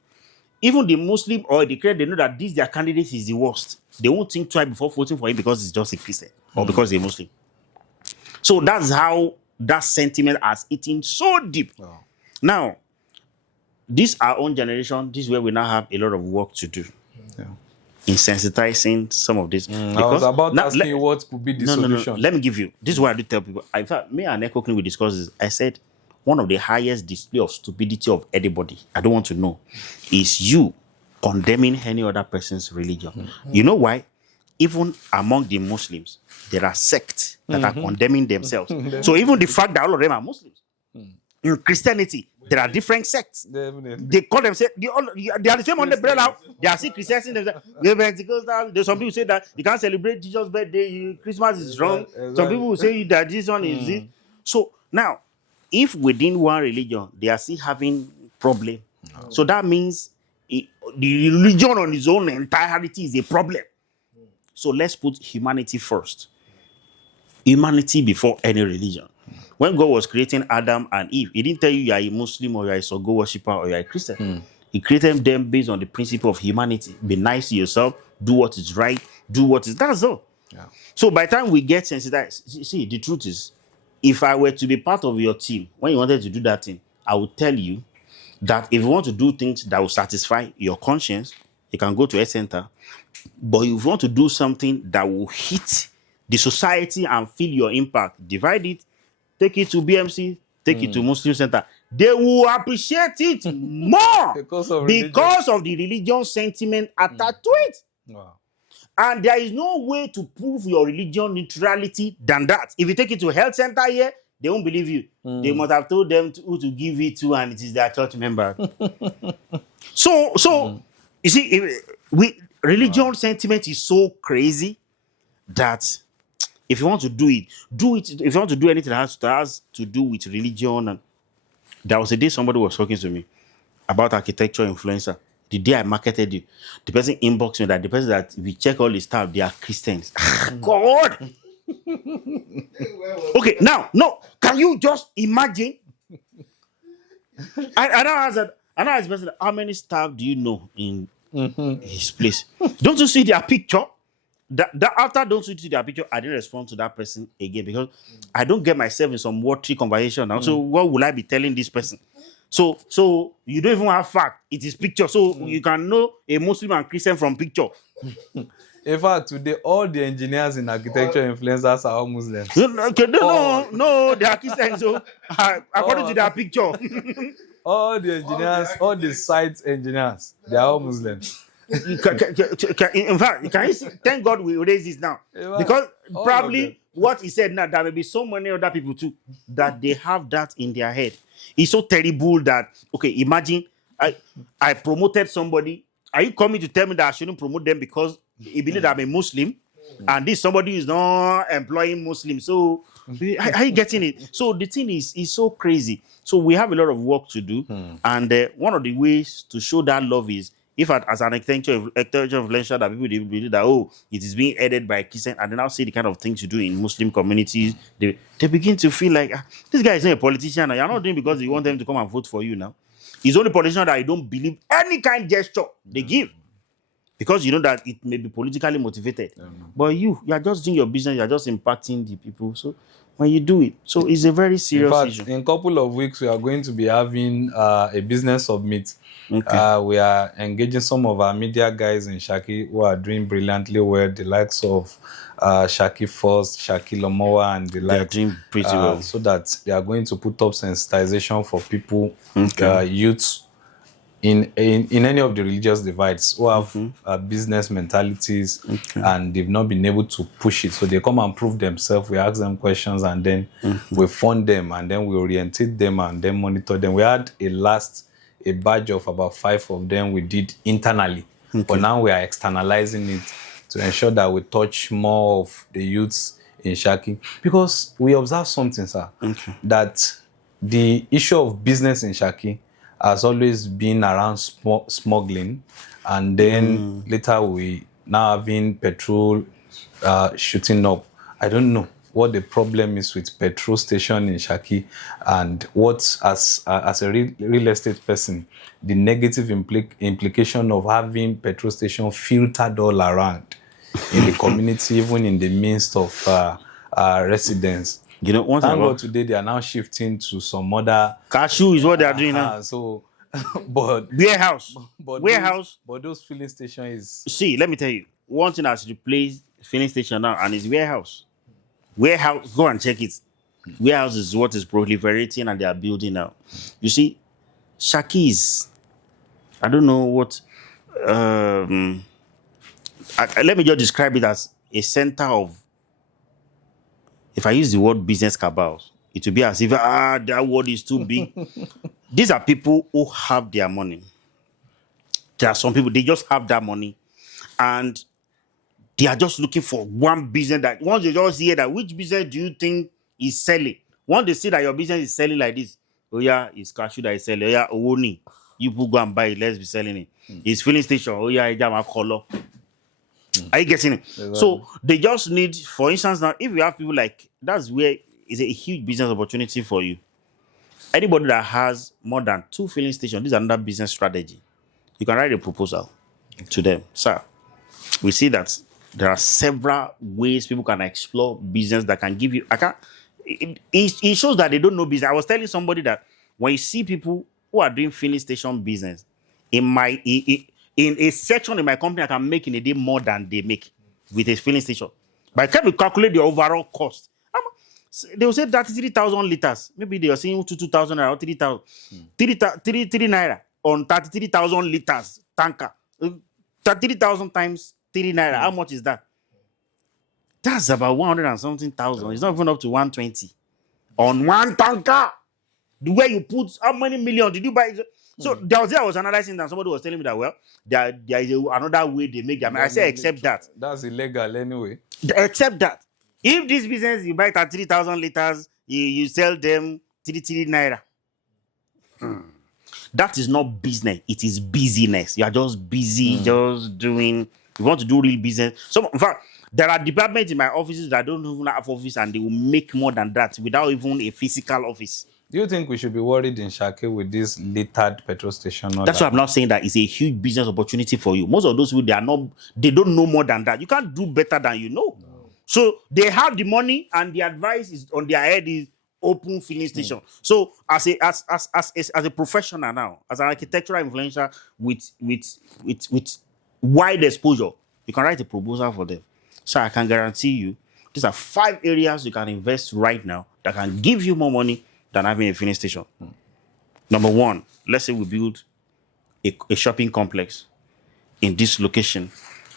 Even the Muslim or the Christian, they know that this their candidate is the worst. They won't think twice before voting for him because it's just a Christian or because he's a Muslim. So that's how that sentiment has eaten so deep. Wow. Now, this our own generation, this is where we now have a lot of work to do. Yeah. In sensitizing some of this. I was about asking you what could be the solution. No. Let me give you. This is what I do tell people. In fact, me and Echo Clean, we discussed this. I said, one of the highest display of stupidity of anybody, I don't want to know, is you condemning any other person's religion. You know why? Even among the Muslims, there are sects that are condemning themselves. So even the fact that all of them are Muslims, in Christianity, there are different sects. Definitely. They call themselves, they are the same on the umbrella. They are still Christians in themselves. There's some people say that you can't celebrate Jesus' birthday, Christmas is wrong. Exactly. Some people will say that this one is it. So now, if within one religion they are still having problem, so that means the religion on its own entirety is a problem. So let's put humanity first. Humanity before any religion. When God was creating Adam and Eve, he didn't tell you are a Muslim or you are a Sogo worshiper or you are a Christian. He created them based on the principle of humanity. Be nice to yourself, do what is right, do what is, that's all. Yeah. So by the time we get sensitized, see, the truth is, if I were to be part of your team, when you wanted to do that thing, I would tell you that if you want to do things that will satisfy your conscience, you can go to a center. But if you want to do something that will hit the society and feel your impact, divide it, take it to BMC, take it to Muslim Center. They will appreciate it more because of the religion sentiment attached to it. Wow. And there is no way to prove your religion neutrality than that. If you take it to a health center here, they won't believe you. They must have told them who to give it to, and it is their church member. So you see, religion sentiment is so crazy that if you want to do it. If you want to do anything that has to do with religion, and there was a day somebody was talking to me about architecture influencer. The day I marketed you, the person inboxed me that the person that we check all the stuff, they are Christians. God. Okay, now, no, can you just imagine? I now asked the person, how many staff do you know in his place? Don't you see their picture? That after don't you see their picture, I didn't respond to that person again because I don't get myself in some watery conversation now. So what will I be telling this person? So you don't even have fact. It is picture. So you can know a Muslim and Christian from picture. In fact, today all the engineers in architecture influencers are all Muslims. No, they are Christians. So according to their picture. All the engineers, all the site engineers, they are all Muslims. In fact, can you see, thank God we raise this now. Because probably what he said now, there may be so many other people too that they have that in their head. It's so terrible that, okay, imagine I promoted somebody. Are you coming to tell me that I shouldn't promote them because he believes I'm a Muslim and this somebody is not employing Muslims? So are you getting it? So the thing is so crazy. So we have a lot of work to do. And one of the ways to show that love is if as an architecture influencer that people believe that, it is being aided by Christian, and then I'll see the kind of things you do in Muslim communities, they begin to feel like, this guy is not a politician. You're not doing because you want them to come and vote for you now. He's only politician that you don't believe any kind of gesture they give. Because you know that it may be politically motivated. But you are just doing your business, you're just impacting the people. So when you do it, so it's a very serious issue. In a couple of weeks, we are going to be having a business summit. Okay. We are engaging some of our media guys in Shaki who are doing brilliantly well, the likes of Shaki First, Shaki Lomowa, and the likes. They are doing pretty well. So that they are going to put up sensitization for people, youths, in any of the religious divides who have business mentalities and they've not been able to push it. So they come and prove themselves. We ask them questions and then we fund them and then we orientate them and then monitor them. We had a a batch of about 5 of them we did internally. But now we are externalizing it to ensure that we touch more of the youths in Shaki. Because we observe something, sir, that the issue of business in Shaki has always been around smuggling, and then later we now having petrol shooting up. I don't know what the problem is with petrol station in Shaki, and what, as a real estate person, the negative implication of having petrol station filtered all around in the community, even in the midst of residents. You know, Thank God today they are now shifting to some other cashew is what they are doing now. So, but Warehouse. But those filling station is. See, let me tell you, one thing has replaced filling station now, and it's warehouse. Warehouse, go and check it. Warehouse is what is proliferating and they are building now. You see, Shaki is, I don't know what. Let me just describe it as a center of. If I use the word business cabal, it will be as if that word is too big. These are people who have their money. There are some people, they just have that money, and they are just looking for one business that once they just hear that, which business do you think is selling? Once they see that your business is selling like this, oh yeah, it's cashew that is selling. Oh yeah, Owoni, you people go and buy it, let's be selling it. It's filling station. Oh yeah, it's color. Are you getting it? Exactly. So they just need, for instance, now if you have people like, that's where it's a huge business opportunity for you. Anybody that has more than 2 filling stations, this is another business strategy. You can write a proposal to them. Sir, we see that there are several ways people can explore business that can give you. It shows that they don't know business. I was telling somebody that when you see people who are doing filling station business, in a section in my company, I can make in a day more than they make with a filling station. By the time you calculate the overall cost, they will say 33,000 liters. Maybe they are saying 2,000 or 3,000. 3 naira on 33,000 liters tanker. 33,000 times 3 naira. How much is that? That's about 100 and something thousand. It's not even up to 120 on one tanker. The way you put, how many million did you buy? So there was analyzing that somebody was telling me that, well, there is another way they make them. I say, except that. That's illegal anyway. Except that. If this business, you buy 33,000 liters, you sell them 33 naira. That is not business. It is busyness. You are just busy, just doing. You want to do real business. So, in fact, there are departments in my offices that don't even have office and they will make more than that without even a physical office. Do you think we should be worried in Shaki with this littered petrol station? That's why I'm not saying that it's a huge business opportunity for you. Most of those people, they don't know more than that. You can't do better than you know. No. So they have the money and the advice is on their head is open filling station. So as a professional now, as an architectural influencer with wide exposure, you can write a proposal for them. So I can guarantee you, these are 5 areas you can invest right now that can give you more money than having a filling station. Number 1, let's say we build a shopping complex in this location.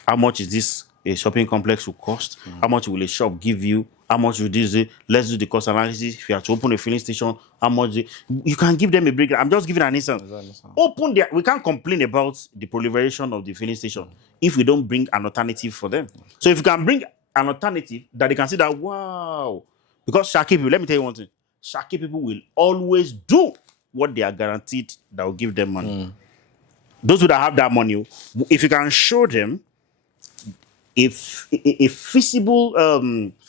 How much is this a shopping complex will cost? How much will a shop give you? How much will this do? Let's do the cost analysis. If you have to open a filling station, how much? You can give them a breakdown. I'm just giving an instance. Open there. We can't complain about the proliferation of the filling station if we don't bring an alternative for them. So if you can bring an alternative that they can see that, wow, because Shaki people, let me tell you one thing. Shaki people will always do what they are guaranteed that will give them money. Those who have that money, if you can show them a feasible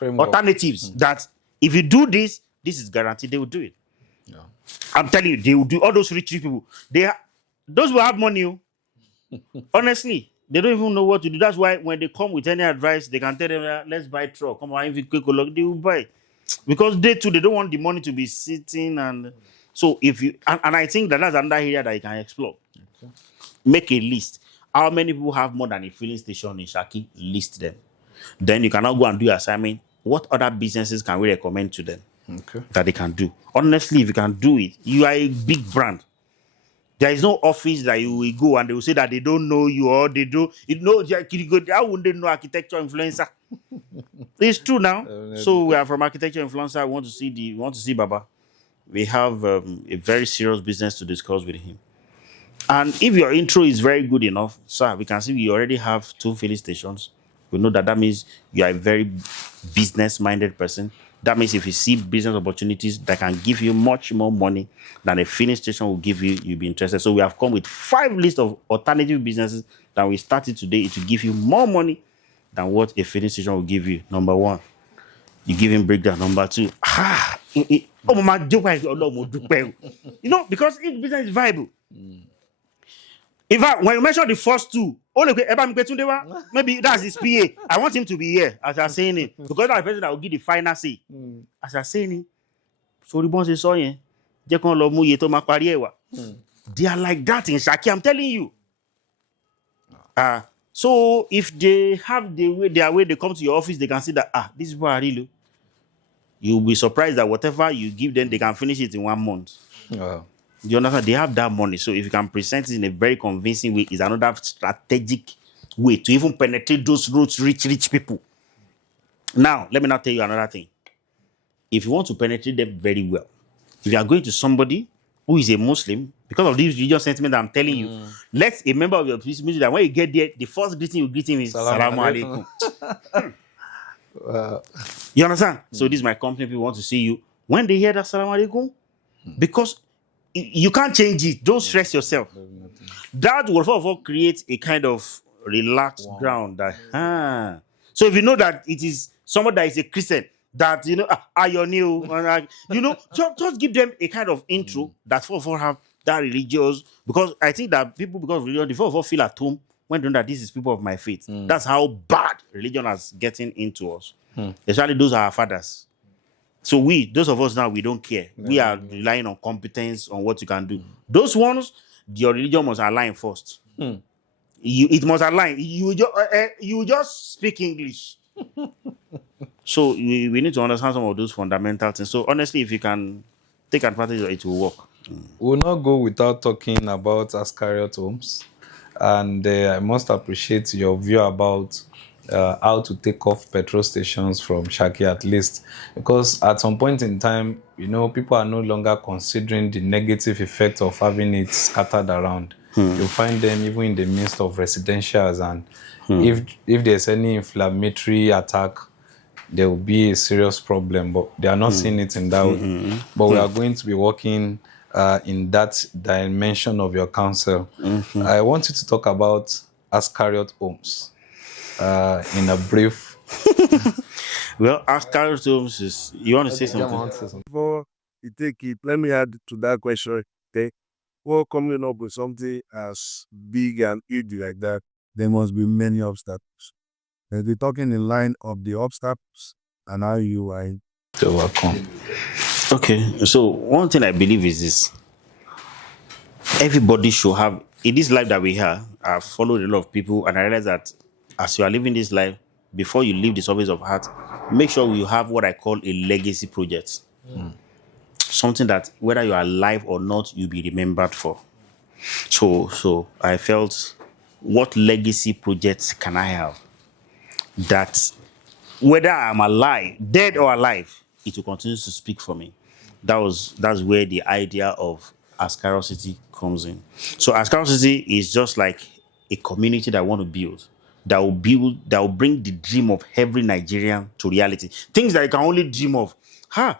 alternatives that if you do this, this is guaranteed, they will do it. Yeah. I'm telling you, they will do all those rich people. Those who have money, honestly, they don't even know what to do. That's why when they come with any advice, they can tell them, let's buy truck. Come on, if you quick look, they will buy. Because they too, they don't want the money to be sitting. And so if you, and I think that's another area that you can explore. Okay. Make a list. How many people have more than a filling station in Shaki? List them. Then you can now go and do your assignment. What other businesses can we recommend to them that they can do? Honestly, if you can do it, you are a big brand. There is no office that you will go and they will say that they don't know you or they do. How would they know architecture influencer? It's true now. So we are from architecture influencer. We want to see Baba. We have a very serious business to discuss with him. And if your intro is very good enough, sir, we can see you already have 2 filling stations. We know that means you are a very business-minded person. That means if you see business opportunities that can give you much more money than a filling station will give you, you'll be interested. So we have come with 5 lists of alternative businesses that we started today. It will give you more money than what a filling station will give you. Number 1, you give him breakdown. Number 2, because if business is viable. In fact, when you mention the first 2, maybe that's his PA. I want him to be here as you're saying it. Because that's the person that will give the final say. As you're saying it, so the boss is saying, they are like that in Shaki, I'm telling you. So if they have their way they come to your office, they can see that, this is what I really. You'll be surprised that whatever you give them, they can finish it in 1 month. Wow. Do you understand? They have that money. So if you can present it in a very convincing way, is another strategic way to even penetrate those rich people. Now, let me now tell you another thing. If you want to penetrate them very well, if you are going to somebody who is a Muslim, because of this religious sentiment that I'm telling you, let a member of your community that when you get there, the first greeting you greet him is Salaam Alaikum. You understand? So this is my company. People want to see you. When they hear that Salaam Alaikum, because you can't change it. Don't stress yourself. That will, first of all, create a kind of relaxed ground. That, So if you know that it is someone that is a Christian, that, you're new, just give them a kind of intro that first of all have that religious, because I think that people, because of religion, they first of all feel at home when they know that this is people of my faith. That's how bad religion has getting into us. Especially those are our fathers. So those of us now, we don't care. We are relying on competence, on what you can do. Those ones, your religion must align first. It must align. You just speak English. So we need to understand some of those fundamental things. So honestly, if you can take advantage of it, will work. We'll not go without talking about Ascariot homes. And I must appreciate your view about how to take off petrol stations from Shaki, at least, because at some point in time, people are no longer considering the negative effect of having it scattered around. You'll find them even in the midst of residentials, and if there's any inflammatory attack, there will be a serious problem, but they are not seeing it in that way. But we are going to be working in that dimension of your counsel. I want you to talk about Ascariot homes. In a brief. Well, Ascariot homes is, you want to say something? Before you take it, let me add to that question. Okay, before coming up with something as big and huge like that, there must be many obstacles. We're talking in line of the obstacles and how you are to overcome. Okay, so one thing I believe is this: everybody should have, in this life that we have, I've followed a lot of people, and I realize that as you are living this life, before you leave the surface of heart, make sure you have what I call a legacy project. Something that whether you are alive or not, you'll be remembered for. So I felt, what legacy projects can I have that whether I'm alive, dead or alive, it will continue to speak for me? That's where the idea of Ascarosity comes in. So Ascarosity is just like a community that I want to build. That will bring the dream of every Nigerian to reality. Things that you can only dream of. I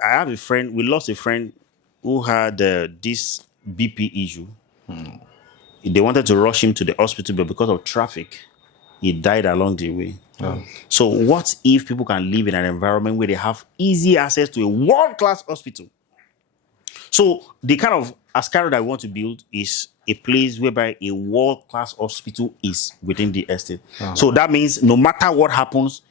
have a friend, we lost a friend who had this BP issue. They wanted to rush him to the hospital, but because of traffic, he died along the way. So what if people can live in an environment where they have easy access to a world-class hospital? So the kind of Ascariot that I want to build is a place whereby a world-class hospital is within the estate. So that means no matter what happens,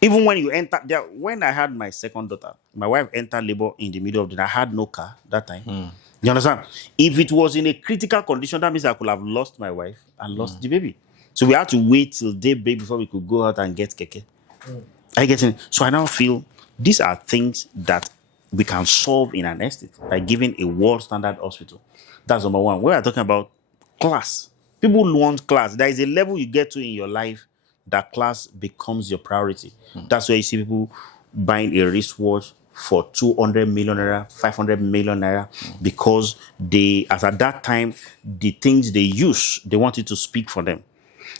even when you enter there, when I had my second daughter, my wife entered labor in the middle of the night. I had no car that time. You understand? If it was in a critical condition, that means I could have lost my wife and lost the baby. So we had to wait till daybreak before we could go out and get keke. I get it. So I now feel these are things that we can solve in an estate by giving a world standard hospital. That's number one. We are talking about class. People want class. There is a level you get to in your life that class becomes your priority. That's where you see people buying a wristwatch for 200 million naira, 500 million naira, because they, as at that time, the things they use, they wanted to speak for them.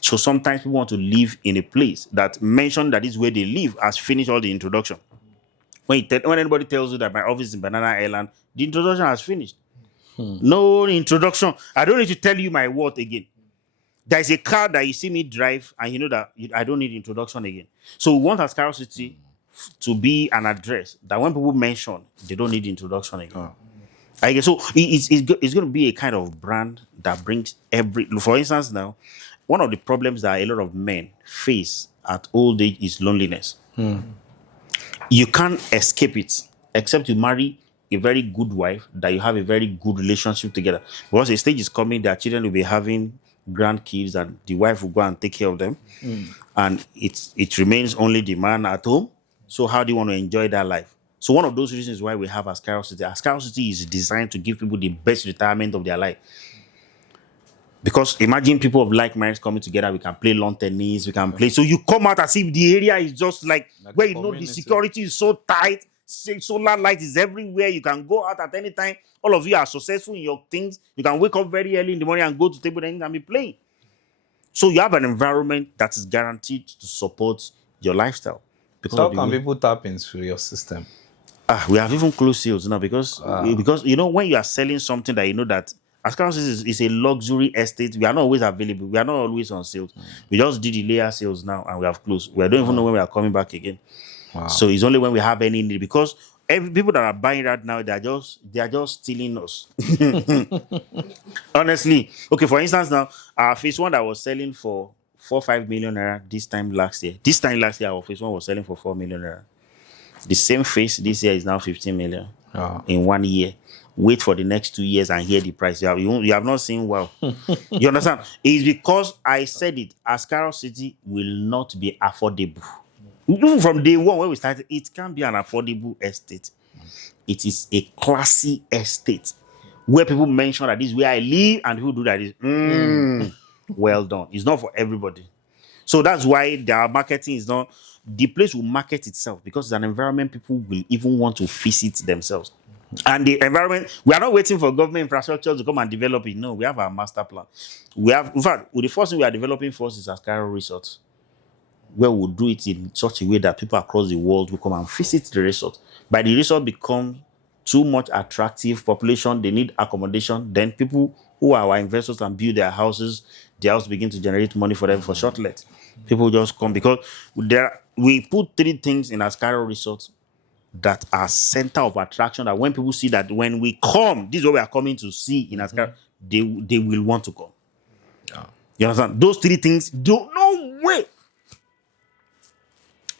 So sometimes people want to live in a place that mention that is where they live has finished all the introduction. When anybody tells you that my office is in Banana Island, the introduction has finished. No introduction. I don't need to tell you my word again. There's a car that you see me drive, and you know that I don't need introduction again. So we want Ascaro City to be an address that when people mention, they don't need introduction again. I guess so. It's going to be a kind of brand that brings For instance, now, one of the problems that a lot of men face at old age is loneliness. You can't escape it except you marry a very good wife that you have a very good relationship together. Because a stage is coming that children will be having grandkids and the wife will go and take care of them. And it remains only the man at home. So how do you want to enjoy that life? So one of those reasons why we have Ascaro City. Ascaro City is designed to give people the best retirement of their life. Because imagine people of like minds coming together, we can play lawn tennis, we can play. So you come out as if the area is just like where you know the security is so tight, solar light is everywhere. You can go out at any time. All of you are successful in your things. You can wake up very early in the morning and go to table tennis and be playing. So you have an environment that is guaranteed to support your lifestyle. Because how can people tap into your system? We have even closed sales now because you know when you are selling something that you know that Ascaro is a luxury estate. We are not always available. We are not always on sales. We just did the layer sales now and we have closed. We don't even know when we are coming back again. So it's only when we have any need, because people that are buying right now, they are just stealing us. Honestly. Okay, for instance, now our phase one that was selling for 4-5 million naira this time last year. This time last year, our phase one was selling for 4 million naira. The same phase this year is now 15 million in 1 year. Wait for the next 2 years and hear the price. You have not seen well. You understand? It's because I said it. Ascaro City will not be affordable. Even from day one when we started, it can be an affordable estate. It is a classy estate where people mention that this is where I live and people do that. Well done. It's not for everybody. So that's why their marketing is not. The place will market itself because it's an environment people will even want to visit themselves. And the environment, we are not waiting for government infrastructure to come and develop it. No, we have our master plan. In fact, the first thing we are developing first is Ascaro Resort, where we'll do it in such a way that people across the world will come and visit the resort. By the resort become too much attractive population, they need accommodation, then people who are our investors can build their houses, the house begin to generate money for them for short let. People just come because we put 3 things in Ascaro Resort that are center of attraction, that when people see that when we come, this is what we are coming to see in Ascaro, they will want to come. You understand? Those 3 things, no way.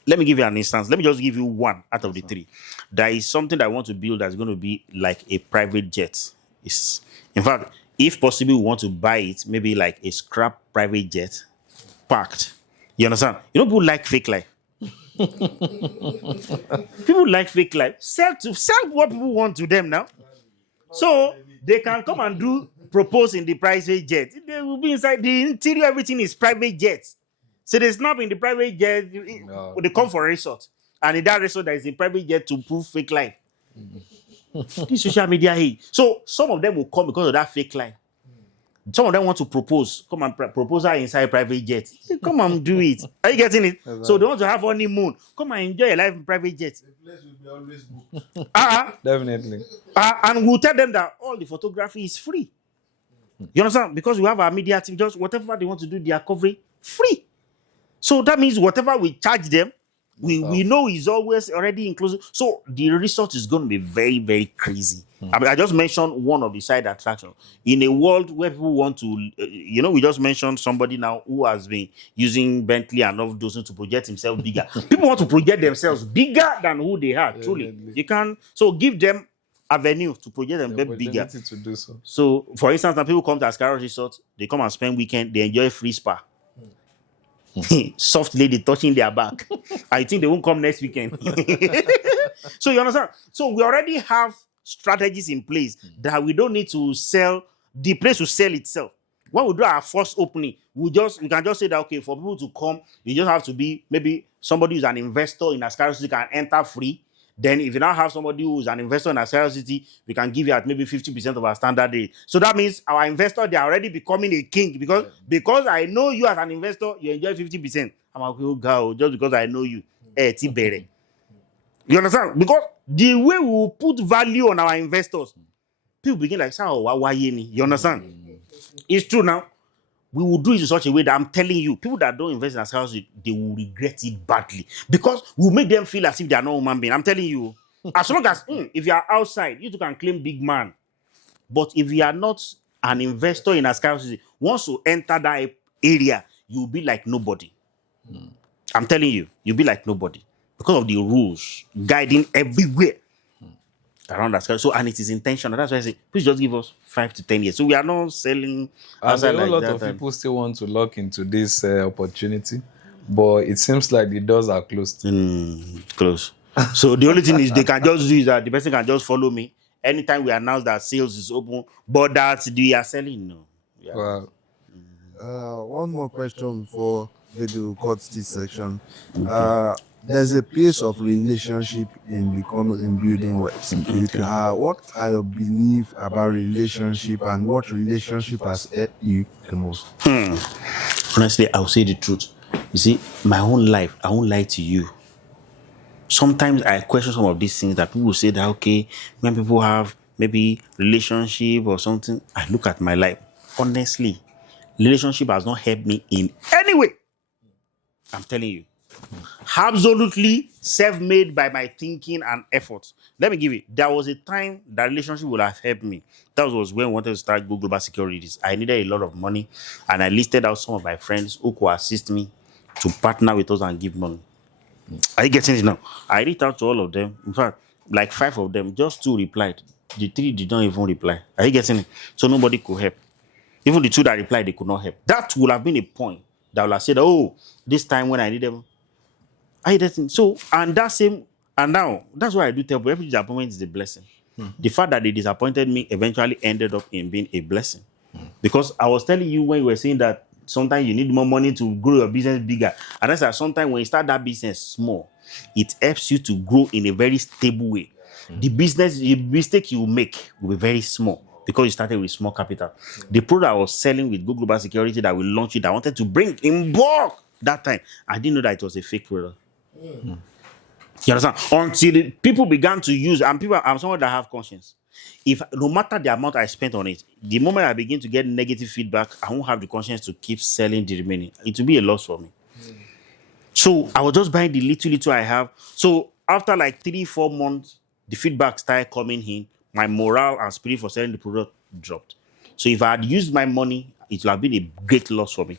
Let me give you an instance. Let me just give you one out of the 3. There is something that I want to build that's going to be like a private jet. In fact, if possible, we want to buy it, maybe like a scrap private jet, parked. You understand? You know, people like fake life. People like fake life. Sell what people want to them now. So they can come and propose in the private jet. They will be inside the interior, everything is private jet. So they snap in the private jet, they come for a resort. And in that resort, there is a private jet to prove fake life. This social media hate. So some of them will come because of that fake life. Some of them want to propose. Come and propose her inside private jet. Come and do it. Are you getting it? Exactly. So they want to have honeymoon. Come and enjoy your life in private jet. The place will be always booked. Definitely. And we'll tell them that all the photography is free. You understand? Because we have our media team, just whatever they want to do, they are covering free. So that means whatever we charge them, we know is always already inclusive. So the resort is going to be very, very crazy. I mean, I just mentioned one of the side attractions. In a world where people want to, we just mentioned somebody now who has been using Bentley and all those to project himself bigger. People want to project themselves bigger than who they are, truly. You can, so give them avenue to project them bigger. To do so. So, for instance, now people come to Ascaro Resort, they come and spend weekend, they enjoy free spa. Soft lady touching their back. I think they won't come next weekend. So you understand? So we already have strategies in place that we don't need to sell. The place will sell itself. When we do our first opening, we can just say that, okay, for people to come, you just have to be maybe somebody who's an investor in Ascaro City can enter free. Then if you now have somebody who's an investor in a city, we can give you at maybe 50% of our standard rate. So that means our investor, they are already becoming a king because I know you as an investor, you enjoy 50%. I'm like, oh God, just because I know you. You understand? Because the way we will put value on our investors, people begin like, why you understand? It's true now. We will do it in such a way that I'm telling you, people that don't invest in our house, they will regret it badly because we'll make them feel as if they are not human being. I'm telling you, as long as if you are outside, you too can claim big man. But if you are not an investor in a scarcity, once you enter that area, you'll be like nobody. I'm telling you, you'll be like nobody because of the rules guiding everywhere around that. So, and it is intentional. That's why I say, please just give us 5 to 10 years. So we are not selling. And a whole like lot that of people still want to lock into this opportunity, but it seems like the doors are closed. Close. So the only thing is they can just do is that the person can just follow me anytime we announce that sales is open, but that we are selling, no. Yeah. Wow. One more question before we do cut this section. There's a piece of relationship in building wealth. What are your beliefs about relationship and what relationship has helped you the most? Honestly, I'll say the truth. You see, my own life, I won't lie to you. Sometimes I question some of these things that people say that, okay, when people have maybe relationship or something, I look at my life. Honestly, relationship has not helped me in any way. I'm telling you. Absolutely self-made by my thinking and effort. Let me give you. There was a time that relationship would have helped me. That was when I wanted to start global securities. I needed a lot of money, and I listed out some of my friends who could assist me to partner with us and give money. Are you getting it now? I reached out to all of them. In fact, like 5 of them, just 2 replied. The 3 did not even reply. Are you getting it? So nobody could help. Even the 2 that replied, they could not help. That would have been a point that would have said, oh, this time when I need them. Are you getting it? So, and now, that's why I do tell people every disappointment is a blessing. The fact that they disappointed me eventually ended up in being a blessing. Because I was telling you when you were saying that sometimes you need more money to grow your business bigger. And that's that sometimes when you start that business small, it helps you to grow in a very stable way. The mistake you make will be very small because you started with small capital. The product I was selling with Global Security that we launched it, I wanted to bring in bulk that time. I didn't know that it was a fake product. You understand? Until people began to use, and I'm someone that have conscience. If no matter the amount I spent on it, the moment I begin to get negative feedback, I won't have the conscience to keep selling the remaining. It will be a loss for me. So I was just buying the little I have. So after like 3-4 months, the feedback started coming in. My morale and spirit for selling the product dropped. So if I had used my money, it would have been a great loss for me.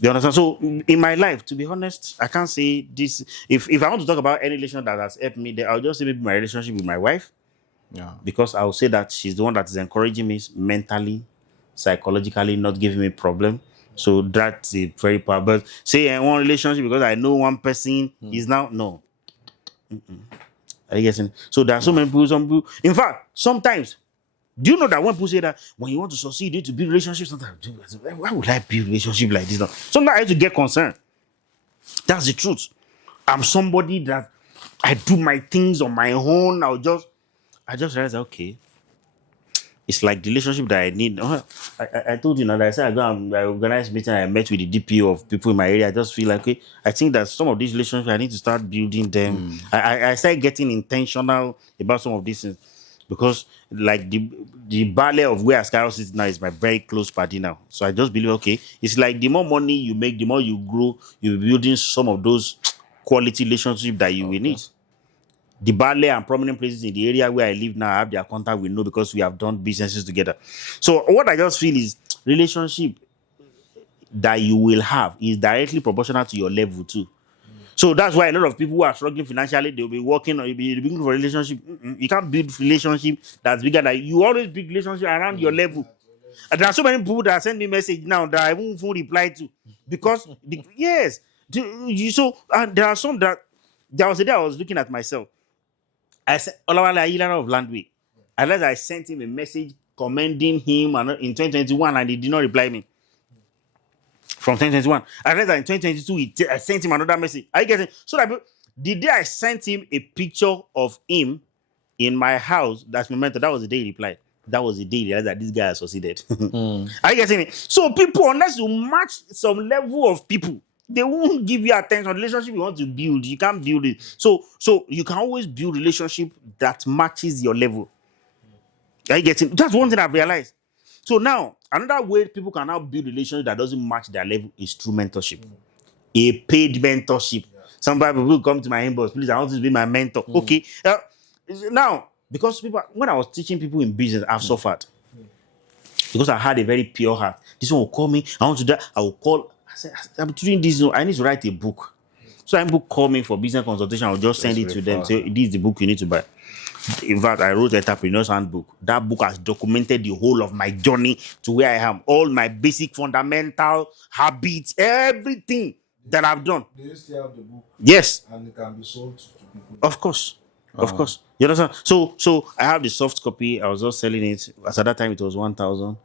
You understand? So in my life, to be honest, I can't say this. If I want to talk about any relationship that has helped me, then I'll just say maybe my relationship with my wife. Yeah. Because I'll say that she's the one that is encouraging me mentally, psychologically, not giving me problem. So that's a very powerful. But say one relationship because I know one person is now no. Are you getting? So there are so many people. Some people. In fact, sometimes. Do you know that when people say that when you want to succeed, you need to build relationships? Sometimes, why would I build relationship like this now? Sometimes I have to get concerned. That's the truth. I'm somebody that I do my things on my own. I just realized, okay, it's like the relationship that I need. I told you now that I said I organized meeting. I met with the DPO of people in my area. I just feel like, okay, I think that some of these relationships I need to start building them. I started getting intentional about some of these things. Because like the ballet of where Ascaros is now is my very close party now. So I just believe, okay, it's like the more money you make, the more you grow, you're building some of those quality relationships that you will need. The ballet and prominent places in the area where I live now, I have their contact, we know because we have done businesses together. So what I just feel is relationship that you will have is directly proportional to your level too. So that's why a lot of people who are struggling financially, they'll be working or you'll be looking for a relationship. You can't build relationship that's bigger than you. Always build relationship around your level. And there are so many people that send me message now that I won't reply to because yes. So and there are some that there was a day I was looking at myself. I said Olawale Ayilana of Landway. I sent him a message commending him in 2021 and he did not reply me. From 2021. I read that in 2022, I sent him another message. Are you getting? So that the day I sent him a picture of him in my house, that's my mentor, that was the day he replied. That was the day he realized that this guy has succeeded. Are you getting me? So people, unless you match some level of people, they won't give you attention. Relationship you want to build, you can't build it. So you can always build relationship that matches your level. Are you getting? That's one thing I've realized. So now, another way people can now build relationship that doesn't match their level is through mentorship. A paid mentorship. Some people will come to my inbox, please, I want you to be my mentor. Okay. Now, because people, when I was teaching people in business, I've suffered. Because I had a very pure heart. This one will call me, I want to do that. I will call. I said, I'm doing this. I need to write a book. So I book call me for business consultation. I'll just send it to them. Say, this is the book you need to buy. In fact, I wrote Entrepreneur's Handbook. That book has documented the whole of my journey to where I am. All my basic fundamental habits, everything that I've done. Do you still have the book? Yes. And it can be sold to people? Of course. Of course. You understand? So I have the soft copy. I was just selling it. At that time, it was 1,000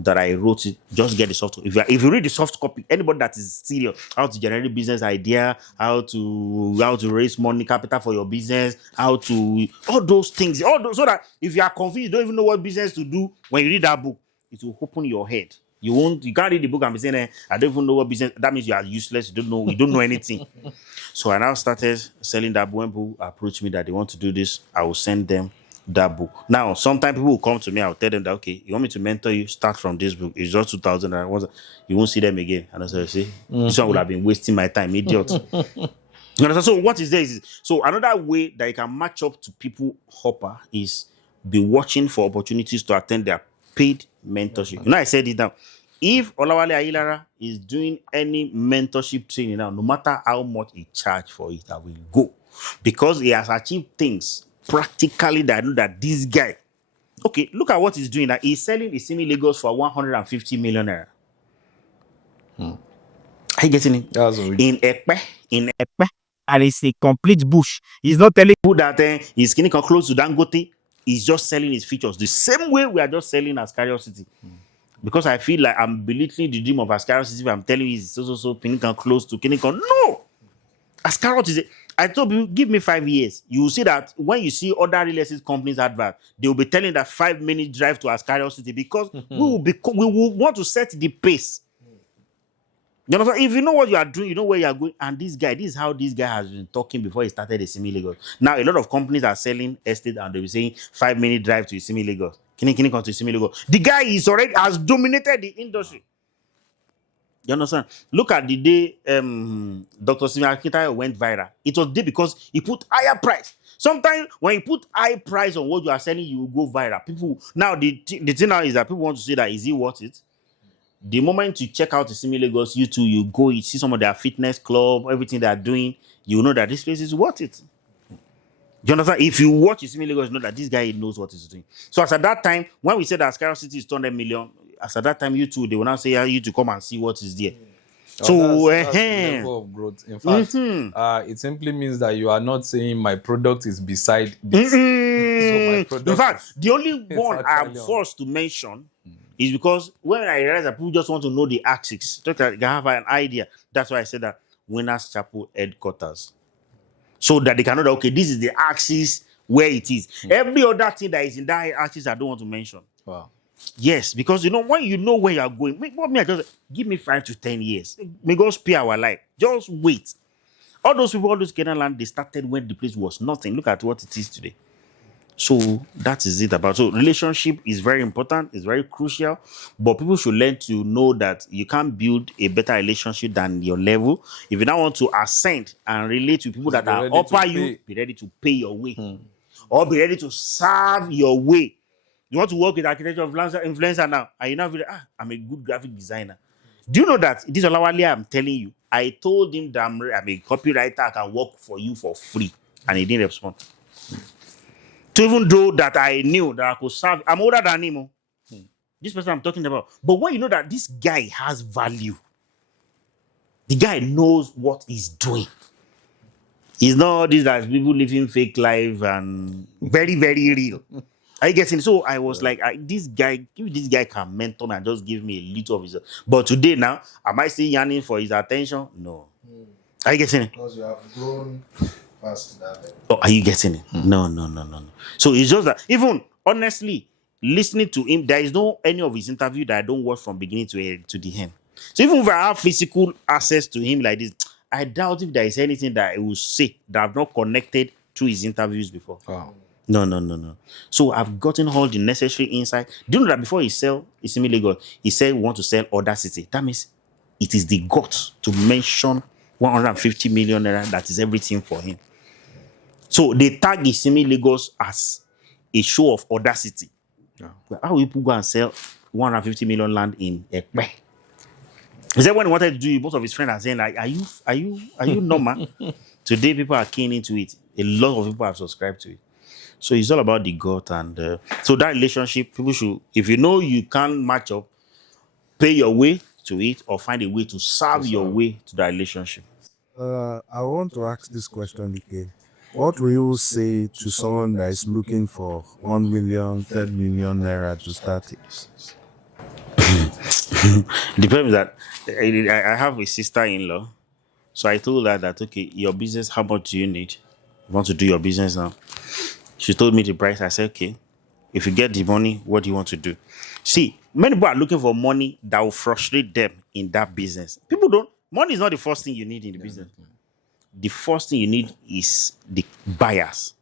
that I wrote it. Just get the soft copy. If you read the soft copy, anybody that is serious, how to generate business idea, how to raise money, capital for your business, how to all those things, so that if you are confused, you don't even know what business to do, when you read that book, it will open your head. You can't read the book and be saying, I don't even know what business. That means you are useless. You don't know anything. So I now started selling that book. When people approach me that they want to do this, I will send them that book. Now, sometimes people will come to me, I'll tell them that, okay, you want me to mentor you, start from this book. It's just 2,000. You won't see them again. And I say, see, this one would have been wasting my time, idiot. You understand? So what is this? So another way that you can match up to people hopper is be watching for opportunities to attend their paid mentorship. You know, I said it now. If Olawale Ayilara is doing any mentorship training now, no matter how much he charge for it, I will go. Because he has achieved things practically that I know that this guy. Okay, look at what he's doing now. He's selling the Simi Lagos for 150 million naira. Are you getting it? In Epe, and it's a complete bush. He's not telling you that he's getting close to Dangote. He's just selling his features the same way we are just selling as Curiosity. Because I feel like I'm belittling the dream of Ascarot if I'm telling you it's so Pinnacle close to Pinnacle. No! Ascarot is I told you, give me 5 years. You will see that when you see other real estate companies advert, they will be telling that 5-minute drive to Ascarot City because we will want to set the pace. You know, if you know what you are doing, you know where you are going. And this is how this guy has been talking before he started the Simi Lagos. Now, a lot of companies are selling estate and they'll be saying 5-minute drive to Simi Lagos. Can come to Simi Lagos? The guy has dominated the industry. You understand? Look at the day Dr. Simi Akitayo went viral. It was because he put higher price. Sometimes when you put high price on what you are selling, you will go viral. People now the thing now is that people want to say that is it worth it? The moment you check out the Simi Lagos YouTube, you go, you see some of their fitness club, everything they are doing, you know that this place is worth it. Do you understand? If you watch the Simi Lagos, you know that this guy knows what he's doing. So as at that time, when we said that Scarlet City is 200 million, as at that time, you two, they will now say, you to come and see what is there. So that's the level of growth. In fact, it simply means that you are not saying my product is beside this. So my product in fact, the only one I'm forced to mention is because when I realized that people just want to know the axis, so that they have an idea. That's why I said that Winners Chapel headquarters. So that they can know that, okay, this is the axis where it is. Every other thing that is in that axis, I don't want to mention. Wow. Yes, because you know, when you know where you are going, give me 5 to 10 years. May God spare our life. Just wait. All those people, all those Canaan land, they started when the place was nothing. Look at what it is today. So that is it about. So relationship is very important. It's very crucial. But people should learn to know that you can't build a better relationship than your level. If you now want to ascend and relate to people that are upper you, be ready to pay your way. Or be ready to serve your way. You want to work with architecture influencer now, and you now feel like, I'm a good graphic designer. Do you know that this Olawale I'm telling you? I told him that I'm a copywriter, I can work for you for free. And he didn't respond. So even though that I knew that I could serve, I'm older than him. This person I'm talking about. But when you know that this guy has value, the guy knows what he's doing. He's not this that people living fake life and very, very real. Are you getting? So I was like, this guy, if this guy can mentor me and just give me a little of his. But today now, am I still yearning for his attention? No. Are you getting it? Because you have grown Oh, are you getting it? No. So it's just that, even honestly, listening to him, there is no any of his interview that I don't watch from beginning to the end. So even if I have physical access to him like this, I doubt if there is anything that I will say that I've not connected to his interviews before. Wow. No. So I've gotten all the necessary insight. Do you know that before he sell Isimi Lagos, he said we want to sell other city. That means it is the guts to mention 150 million naira. That is everything for him. So they tag Isimi Lagos as a show of audacity. Yeah. But how will people go and sell 150 million land in Ekpe? He said when he wanted to do it, most of his friends are saying, like, are you normal? Today people are keen into it. A lot of people have subscribed to it. So it's all about the gut, and so that relationship, people should, if you know you can't match up, pay your way to it or find a way to serve your way to that relationship. I want to ask this question again. What will you say to someone that is looking for 1 million, 10 million naira to start it? The problem is that I have a sister-in-law, so I told her that, okay, your business, how much do you need? You want to do your business now? She told me the price. I said, okay, if you get the money, what do you want to do? See, many people are looking for money that will frustrate them in that business. Money is not the first thing you need in the business. The first thing you need is the buyers.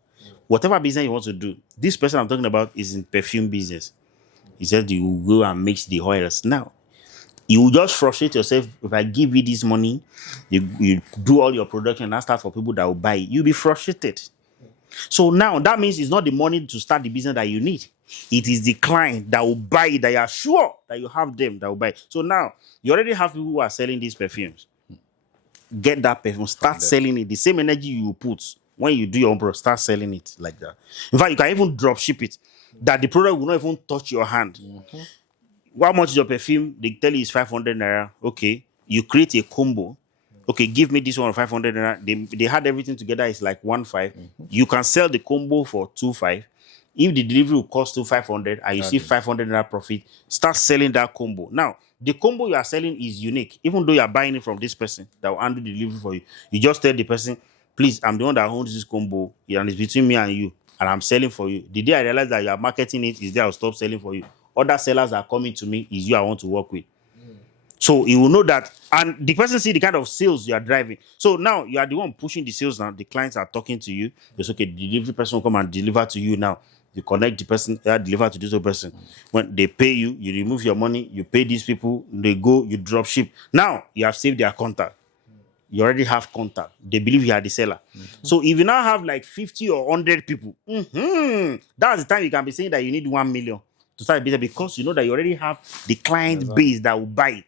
Whatever business you want to do, this person I'm talking about is in perfume business. He said you will go and mix the oils. Now, you will just frustrate yourself. If I give you this money, you do all your production and start for people that will buy it. You'll be frustrated. So now that means it's not the money to start the business that you need. It is the client that will buy it, that you are sure that you have them that will buy it. So now you already have people who are selling these perfumes. Get that perfume, start selling it. The same energy you put when you do your own product, start selling it like that. In fact, you can even drop ship it, that the product will not even touch your hand. How much is your perfume? They tell you it's 500 naira. Okay, you create a combo. Okay, give me this one 500 naira. They had everything together. It's like 1.5. You can sell the combo for 2.5. If the delivery will cost you 500 and you see 500 naira profit, start selling that combo. Now, the combo you are selling is unique, even though you are buying it from this person that will handle the delivery for you. You just tell the person, please, I'm the one that owns this combo, and it's between me and you, and I'm selling for you. The day I realize that you are marketing it, is there I'll stop selling for you. Other sellers are coming to me, is you I want to work with. So you will know that, and the person see the kind of sales you are driving. So now you are the one pushing the sales now. The clients are talking to you. It's okay, the delivery person will come and deliver to you now. You connect the person, they deliver to this other person. When they pay you, you remove your money, you pay these people, they go, you drop ship. Now you have saved their contact. You already have contact. They believe you are the seller. So if you now have like 50 or 100 people, that's the time you can be saying that you need 1 million to start a business, because you know that you already have the client base that will buy it.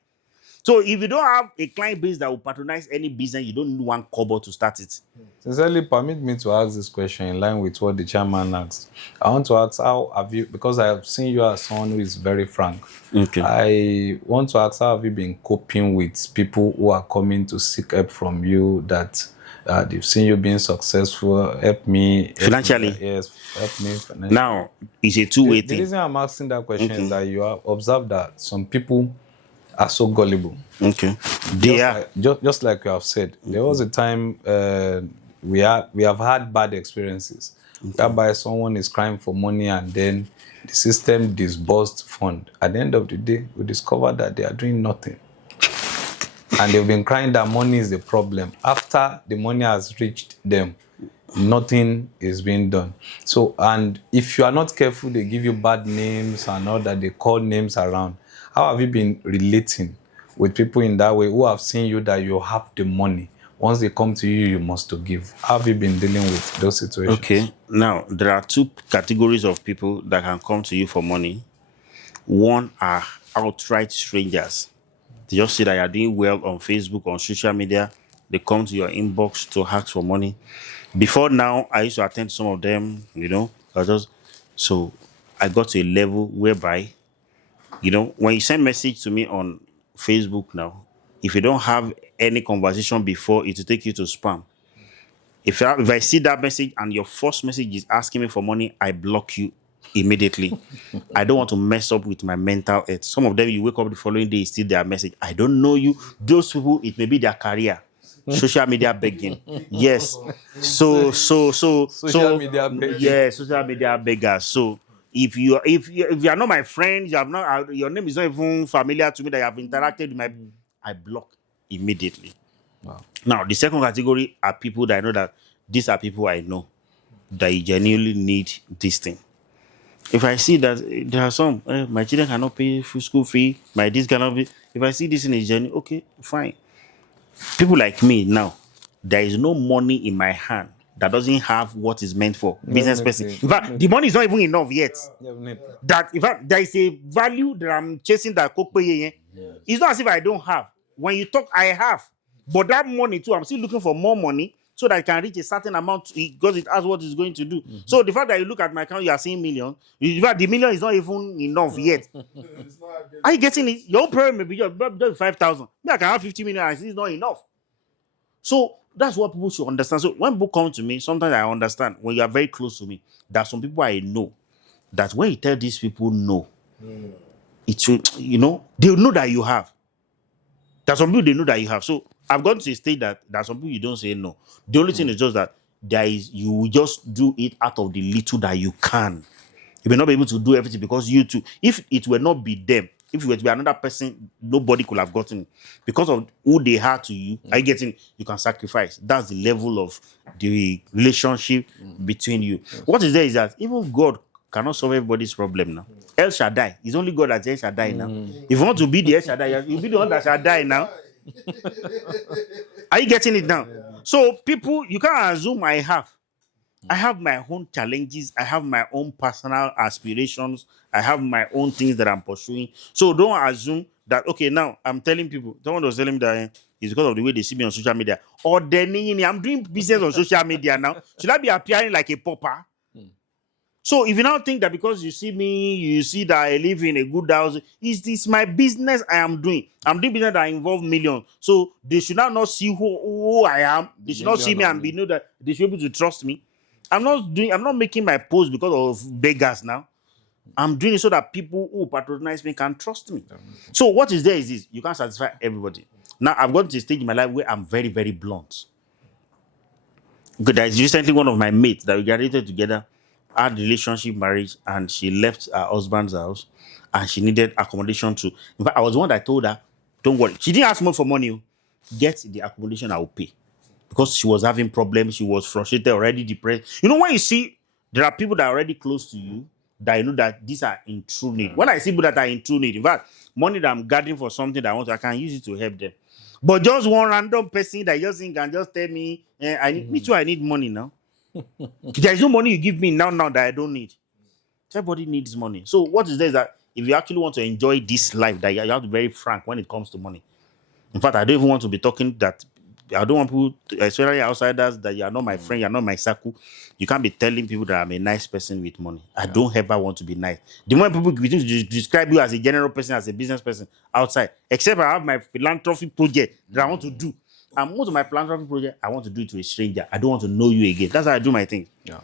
So if you don't have a client base that will patronize any business, you don't need 1 kobo to start it. Sincerely, permit me to ask this question in line with what the chairman asked. I want to ask, how have you, because I have seen you as someone who is very frank. Okay. I want to ask, how have you been coping with people who are coming to seek help from you, that they've seen you being successful? Help me. Financially? Yes, help me financially. Now, it's a two-way The thing. reason I'm asking that question is that you have observed that some people are so gullible. Okay. They are. Just like you have said, there was a time we have had bad experiences whereby someone is crying for money and then the system disbursed fund. At the end of the day, we discover that they are doing nothing. And they've been crying that money is the problem. After the money has reached them, nothing is being done. So, and if you are not careful, they give you bad names and all that, they call names around. How have you been relating with people in that way who have seen you that you have the money? Once they come to you, you must to give. How have you been dealing with those situations? Okay. Now, there are 2 categories of people that can come to you for money. One are outright strangers. They just see that you're doing well on Facebook, on social media. They come to your inbox to ask for money. Before now, I used to attend some of them, so I got to a level whereby, when you send message to me on Facebook now, if you don't have any conversation before, it will take you to spam. If I see that message and your first message is asking me for money, I block you immediately. I don't want to mess up with my mental health. Some of them, you wake up the following day, still their message. I don't know you. Those people, it may be their career. social media begging. Yes. So Social media begging. yeah, social media beggars. So if you are not my friend, you have not your name is not even familiar to me that you have interacted with I block immediately. Wow. Now the second category are people that I know that these are people I know that you genuinely need this thing. If I see that there are some my children cannot pay full school fee, my this cannot be. If I see this in a journey, okay, fine. People like me now, there is no money in my hand that doesn't have what is meant for business person. In fact, the money is not even enough yet. That in fact there is a value that I'm chasing that it's not as if I don't have. When you talk, I have, but that money too, I'm still looking for more money so that I can reach a certain amount because it has what it's going to do. So the fact that you look at my account, you are seeing million. In fact, the million is not even enough yet. Are you getting it? Your problem may be just 5,000. Me, I can have 50 million and it's not enough. So that's what people should understand. So when people come to me, sometimes I understand when you are very close to me, there are some people I know that when you tell these people no, it will, they'll know that you have. There are some people they know that you have. So I've gone to a state that there are some people you don't say no. The only thing is just that you will just do it out of the little that you can. You may not be able to do everything because you too. If it were not be them, if it were to be another person, nobody could have gotten it. Because of who they are to you, are you getting? You can sacrifice. That's the level of the relationship between you. What is there is that even God cannot solve everybody's problem now. El Shaddai. It's only God that's El Shaddai now. If you want to be the El Shaddai, you'll be the one that shall die now. Are you getting it now? So people, you can't assume I have my own challenges. I have my own personal aspirations. I have my own things that I'm pursuing. So don't assume that, okay, now I'm telling people, someone was telling me that it's because of the way they see me on social media. Or then I'm doing business on social media now. Should I be appearing like a pauper? So if you now think that because you see me, you see that I live in a good house, it's my business I am doing. I'm doing business that involve millions. So they should now not see who I am. They should not see me and know that they should be able to trust me. I'm not making my post because of beggars now. I'm doing it so that people who patronize me can trust me. So what is there is this. You can't satisfy everybody. Now I've gotten to a stage in my life where I'm very, very blunt. Because there's recently one of my mates that we graduated together, had relationship, marriage, and she left her husband's house and she needed accommodation too. In fact, I was the one that told her, don't worry. She didn't ask me for money. Get the accommodation, I will pay. Because she was having problems, she was frustrated, already depressed. You know, when you see there are people that are already close to you, that you know that these are in true need. When I see people that are in true need, in fact, money that I'm gathering for something that I can use it to help them. But just one random person that just can just tell me, me too, I need money now. There is no money you give me now that I don't need. Everybody needs money. So what is there is that if you actually want to enjoy this life, that you have to be very frank when it comes to money. In fact, I don't even want to be talking that. I don't want people, especially outsiders, that you are not my friend, you are not my circle. You can't be telling people that I'm a nice person with money. I don't ever want to be nice. The more people begin to describe you as a general person, as a business person outside, except I have my philanthropy project that I want to do. And most of my philanthropy project, I want to do it to a stranger. I don't want to know you again. That's how I do my thing. Yeah.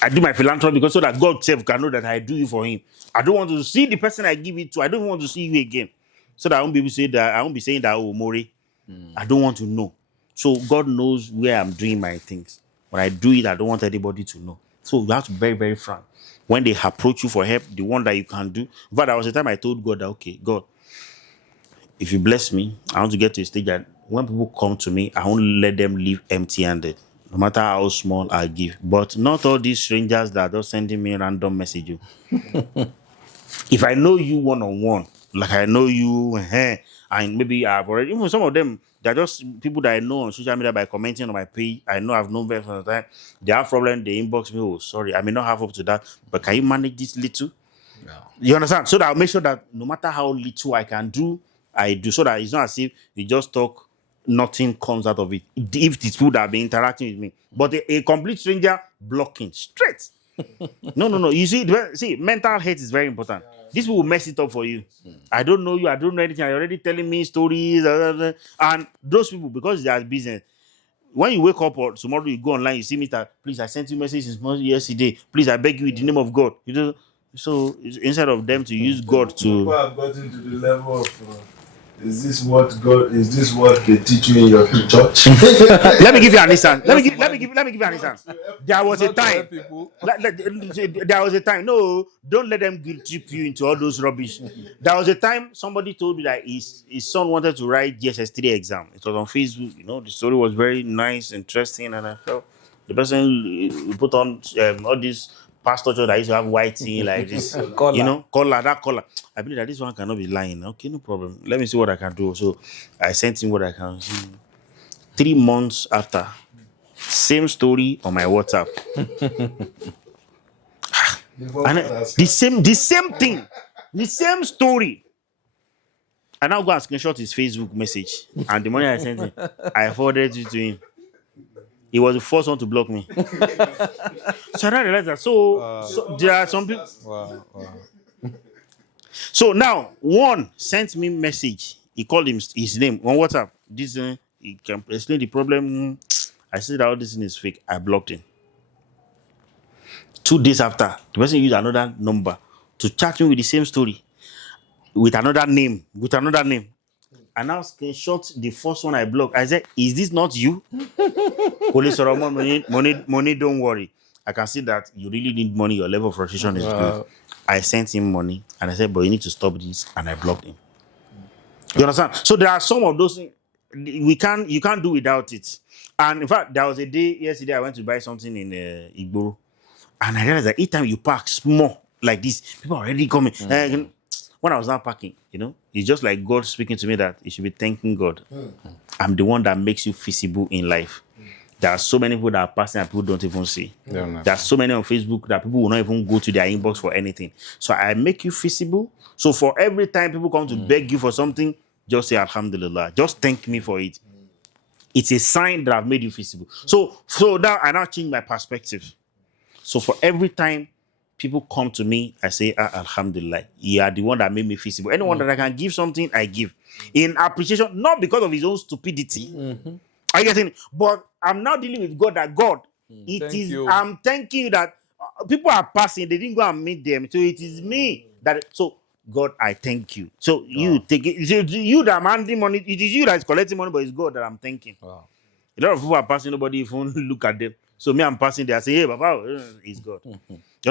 I do my philanthropy because so that God self can know that I do it for him. I don't want to see the person I give it to. I don't want to see you again. So that I won't be able to say that. I won't be saying that, oh, Mori. I don't want to know. So God knows where I'm doing my things. When I do it, I don't want anybody to know. So you have to be very, very frank. When they approach you for help, the one that you can do. But there was a time I told God that, okay, God, if you bless me, I want to get to a stage that when people come to me, I won't let them leave empty-handed. No matter how small I give. But not all these strangers that are just sending me random messages. If I know you one-on-one, like I know you, and maybe I've already, even some of them, they're just people that I know on social media by commenting on my page. I know I've known them for the time. They have problem, they inbox me, oh, sorry, I may not have up to that, but can you manage this little? No. You understand? So that I'll make sure that no matter how little I can do, I do. So that it's not as if you just talk, nothing comes out of it. If it's people that have been interacting with me. But a complete stranger, blocking straight. No. You see, mental health is very important. These people will mess it up for you. I don't know you. I don't know anything. You're already telling me stories. And those people, because they are business, when you wake up or tomorrow you go online, you see me that, please, I sent you a message yesterday. Please, I beg you in the name of God. You know, so instead of them to use God to... People have gotten to the level of Is this what God? Is this what they teach you in your church? Let me give you an instance. Let me give you an instance. There was a Not to help time. people. There was a time. No, don't let them guilt trip you into all those rubbish. There was a time somebody told me that his son wanted to write GSS3 exam. It was on Facebook. You know, the story was very nice, interesting, and I felt the person put on all these pastor church that used to have white thing like this. Collar. You know, collar. I believe that this one cannot be lying. Okay, no problem. Let me see what I can do. So I sent him what I can. 3 months after, same story on my WhatsApp. And the same thing, the same story. I now go and screenshot his Facebook message, and the money I sent him, I forwarded it to him. He was the first one to block me. So I now realized that. So there are some people. Wow. So now one sent me message. He called his name on WhatsApp. This he can explain the problem. I said that all this thing is fake. I blocked him. 2 days after, the person used another number to chat me with the same story, with another name. I now screenshot the first one I blocked. I said, "Is this not you?" Police or money, don't worry. I can see that you really need money. Your level of frustration is good. I sent him money and I said, "But you need to stop this," and I blocked him. You understand? So there are some of those things you can't do without it. And in fact, there was a day yesterday I went to buy something in Igboro. And I realized that each time you park small like this, people are already coming. When I was not parking, it's just like God speaking to me that you should be thanking God. I'm the one that makes you visible in life. There are so many people that are passing and people don't even see. There are so many on Facebook that people will not even go to their inbox for anything. So I make you visible. So for every time people come to beg you for something, just say Alhamdulillah. Just thank me for it. It's a sign that I've made you visible. So now I now change my perspective. So for every time people come to me, I say, Alhamdulillah, you are the one that made me visible. Anyone that I can give something, I give. In appreciation, not because of his own stupidity. I get it. But I'm now dealing with God that God, I'm thanking you that people are passing, they didn't go and meet them. So it is me that, so God, I thank you. So you take it. It's you that I'm handing money. It is you that is collecting money, but it's God that I'm thanking. Wow. A lot of people are passing, nobody even look at them. So me, I'm passing there, I say, hey, Baba, it's God.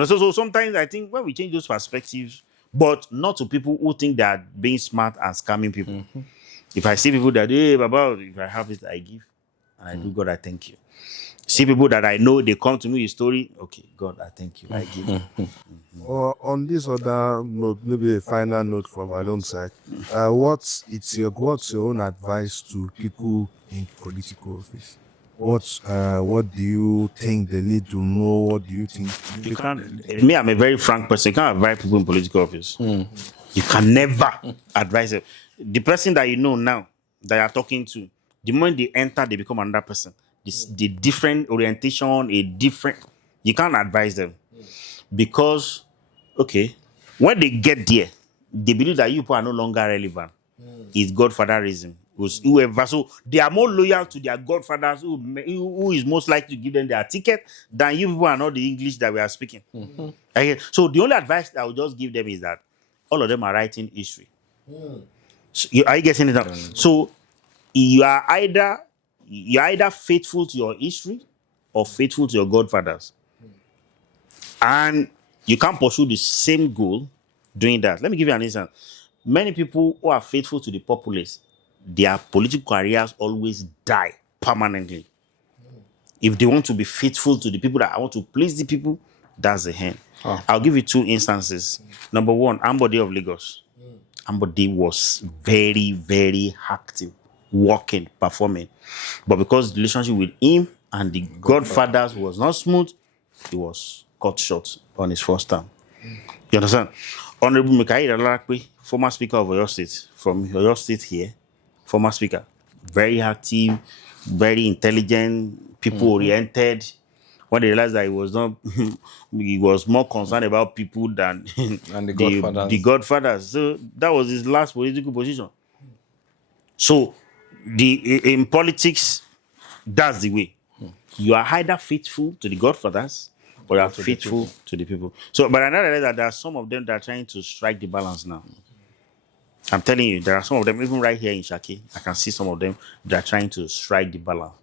So sometimes I think when we change those perspectives, but not to people who think they are being smart and scamming people. If I see people that, hey, Baba, if I have it, I give. And I do, God, I thank you. See people that I know, they come to me with story. Okay, God, I thank you. I give. Or on this other note, maybe a final note from my own side. What's your own advice to people in political office? What do you think they need to know? What do you think? Me, I'm a very frank person. You can't advise people in political office. You can never advise them. The person that you know now, that you're talking to, the moment they enter, they become another person. The different orientation, you can't advise them. Because, okay, when they get there, they believe that you people are no longer relevant. It's godfatherism. Whoever, so they are more loyal to their godfathers who is most likely to give them their ticket than you people are not the English that we are speaking. Okay? So the only advice I would just give them is that all of them are writing history. So are you getting it out? So you are either faithful to your history or faithful to your godfathers. And you can't pursue the same goal doing that. Let me give you an instance. Many people who are faithful to the populace, their political careers always die permanently. If they want to be faithful to the people that I want to please the people, that's the end. I'll give you 2 instances. Number 1, Ambassador of Lagos. Ambassador was very, very active, working, performing. But because the relationship with him and the godfathers was not smooth, he was cut short on his first term. You understand? Honorable Kayode Aloyinlapa, former Speaker of Oyo State, from Oyo State here, former Speaker, very active, very intelligent, people-oriented. When they realized that he was not, he was more concerned about people than And the godfathers. So that was his last political position. So in politics, that's the way. You are either faithful to the godfathers or you are faithful to the people. So, but I know that there are some of them that are trying to strike the balance now. I'm telling you, there are some of them, even right here in Shaki. I can see some of them that are trying to strike the balance.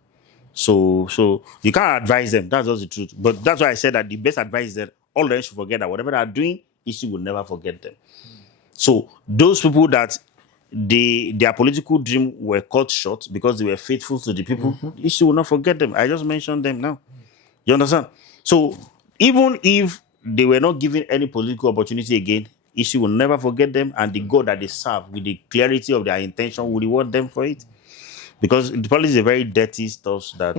So you can't advise them. That's just the truth. But that's why I said that the best advice is that all of them should forget that whatever they are doing, issue will never forget them. So those people that their political dream were cut short because they were faithful to the people, the issue will not forget them. I just mentioned them now. You understand? So even if they were not given any political opportunity again, issue will never forget them, and the God that they serve with the clarity of their intention will reward them for it. Because the politics is a very dirty stuff that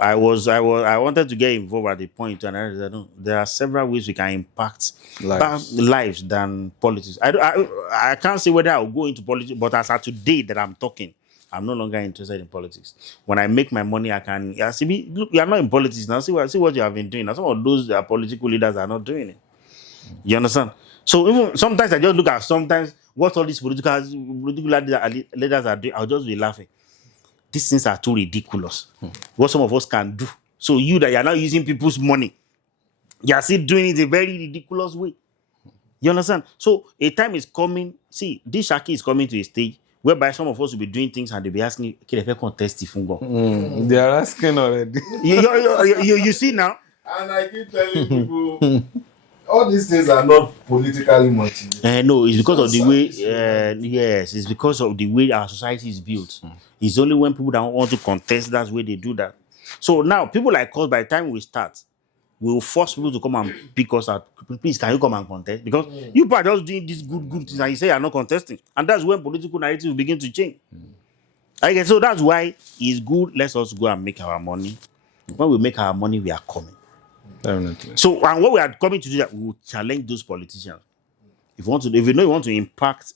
I wanted to get involved at the point, and I realized, no, there are several ways we can impact lives than politics. I can't say whether I'll go into politics, but as of today that I'm talking, I'm no longer interested in politics. When I make my money, I can. Look, you are not in politics now. See what you have been doing. Now, some of those political leaders are not doing it. You understand? So even sometimes I just look at what all these political leaders are doing. I'll just be laughing. These things are too ridiculous. What some of us can do. So you that you are now using people's money, you are still doing it a very ridiculous way. You understand? So a time is coming. See, this Shaki is coming to a stage whereby some of us will be doing things and they'll be asking, "Can I contest if you go?" They are asking already. You see now? And I keep telling people, all these things are not politically motivated. No, it's because of the way. Yes, it's because of the way our society is built. It's only when people don't want to contest that's where they do that. So now, people like us, by the time we start, we will force people to come and pick us out. Please, can you come and contest? Because you are just doing these good things, and you say you are not contesting, and that's when political narrative will begin to change. Okay, so that's why it's good. Let us go and make our money. When we make our money, we are coming. Definitely. So, and what we are coming to do, that we will challenge those politicians. If you know you want to impact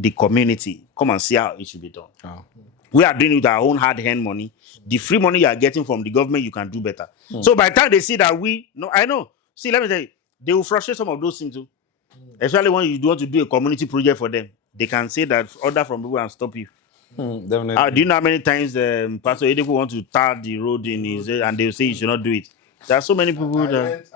the community, come and see how it should be done. Oh. We are doing it with our own hard-earned money. The free money you are getting from the government, you can do better. So by the time they see that I know. See, let me tell you, they will frustrate some of those things too. Especially when you want to do a community project for them. They can say that order from people and stop you. Definitely. Do you know how many times Pastor Edeko want to tar the road in his and they will say you should not do it? There are so many people that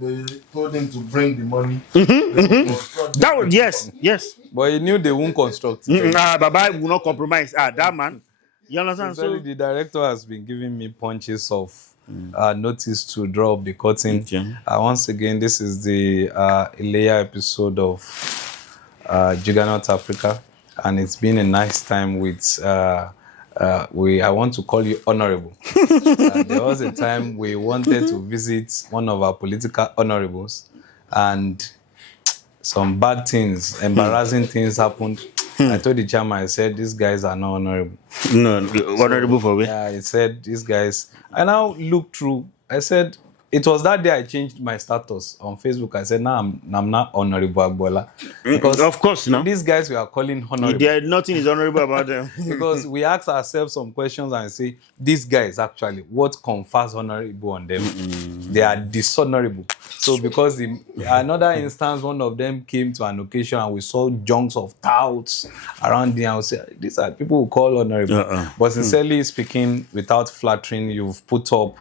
They told him to bring the money. That was, yes. But he knew they won't construct. Baba will not compromise. That man. You understand? So the director has been giving me punches of notice to draw up the curtain. Okay. Once again, this is the Ilea episode of Juggernaut Africa, and it's been a nice time with. I want to call you honorable. There was a time we wanted to visit one of our political honorables, and some bad things, embarrassing things happened. I told the chairman, I said, these guys are not honorable. No, honorable for me. Yeah, he said, these guys. I now looked through. I said, it was that day I changed my status on Facebook. I said, now I'm not honorable Agbola. Because of course, no. These guys we are calling honorable. Nothing is honorable about them. Because we ask ourselves some questions and say, these guys actually, what confers honorable on them? They are dishonorable. So because another instance, one of them came to an occasion and we saw junks of touts around there. I would say, these are people who call honorable. But sincerely speaking, without flattering, you've put up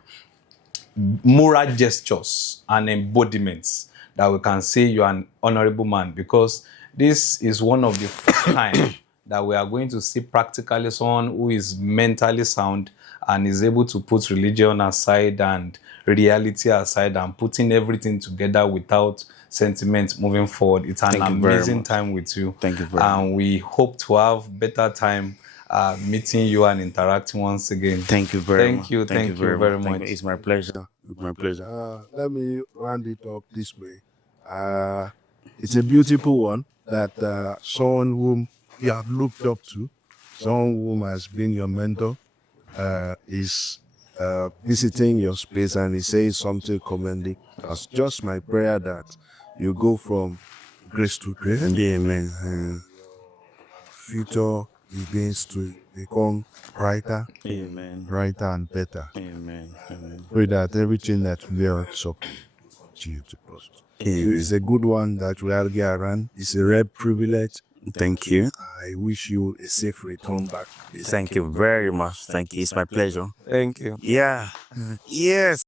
moral gestures and embodiments that we can say you are an honorable man, because this is one of the first time that we are going to see practically someone who is mentally sound and is able to put religion aside and reality aside and putting everything together without sentiment moving forward. It's an amazing time with you. Thank you very much. And we hope to have better time meeting you and interacting once again. Thank you very much. Thank you very much. It's my pleasure. It's my pleasure. Let me round it up this way. It's a beautiful one that someone whom you have looked up to, someone whom has been your mentor, is visiting your space and he says something commending. It's just my prayer that you go from grace to grace. Amen. And future begins to become brighter, Amen. brighter and better. Amen. Amen. Pray that everything that we are up to you to prosper. It's a good one that we are get around. It's a rare privilege. Thank you. I wish you a safe return back. Thank you very much. Thank you. It's my pleasure. Thank you. Yeah. Yes.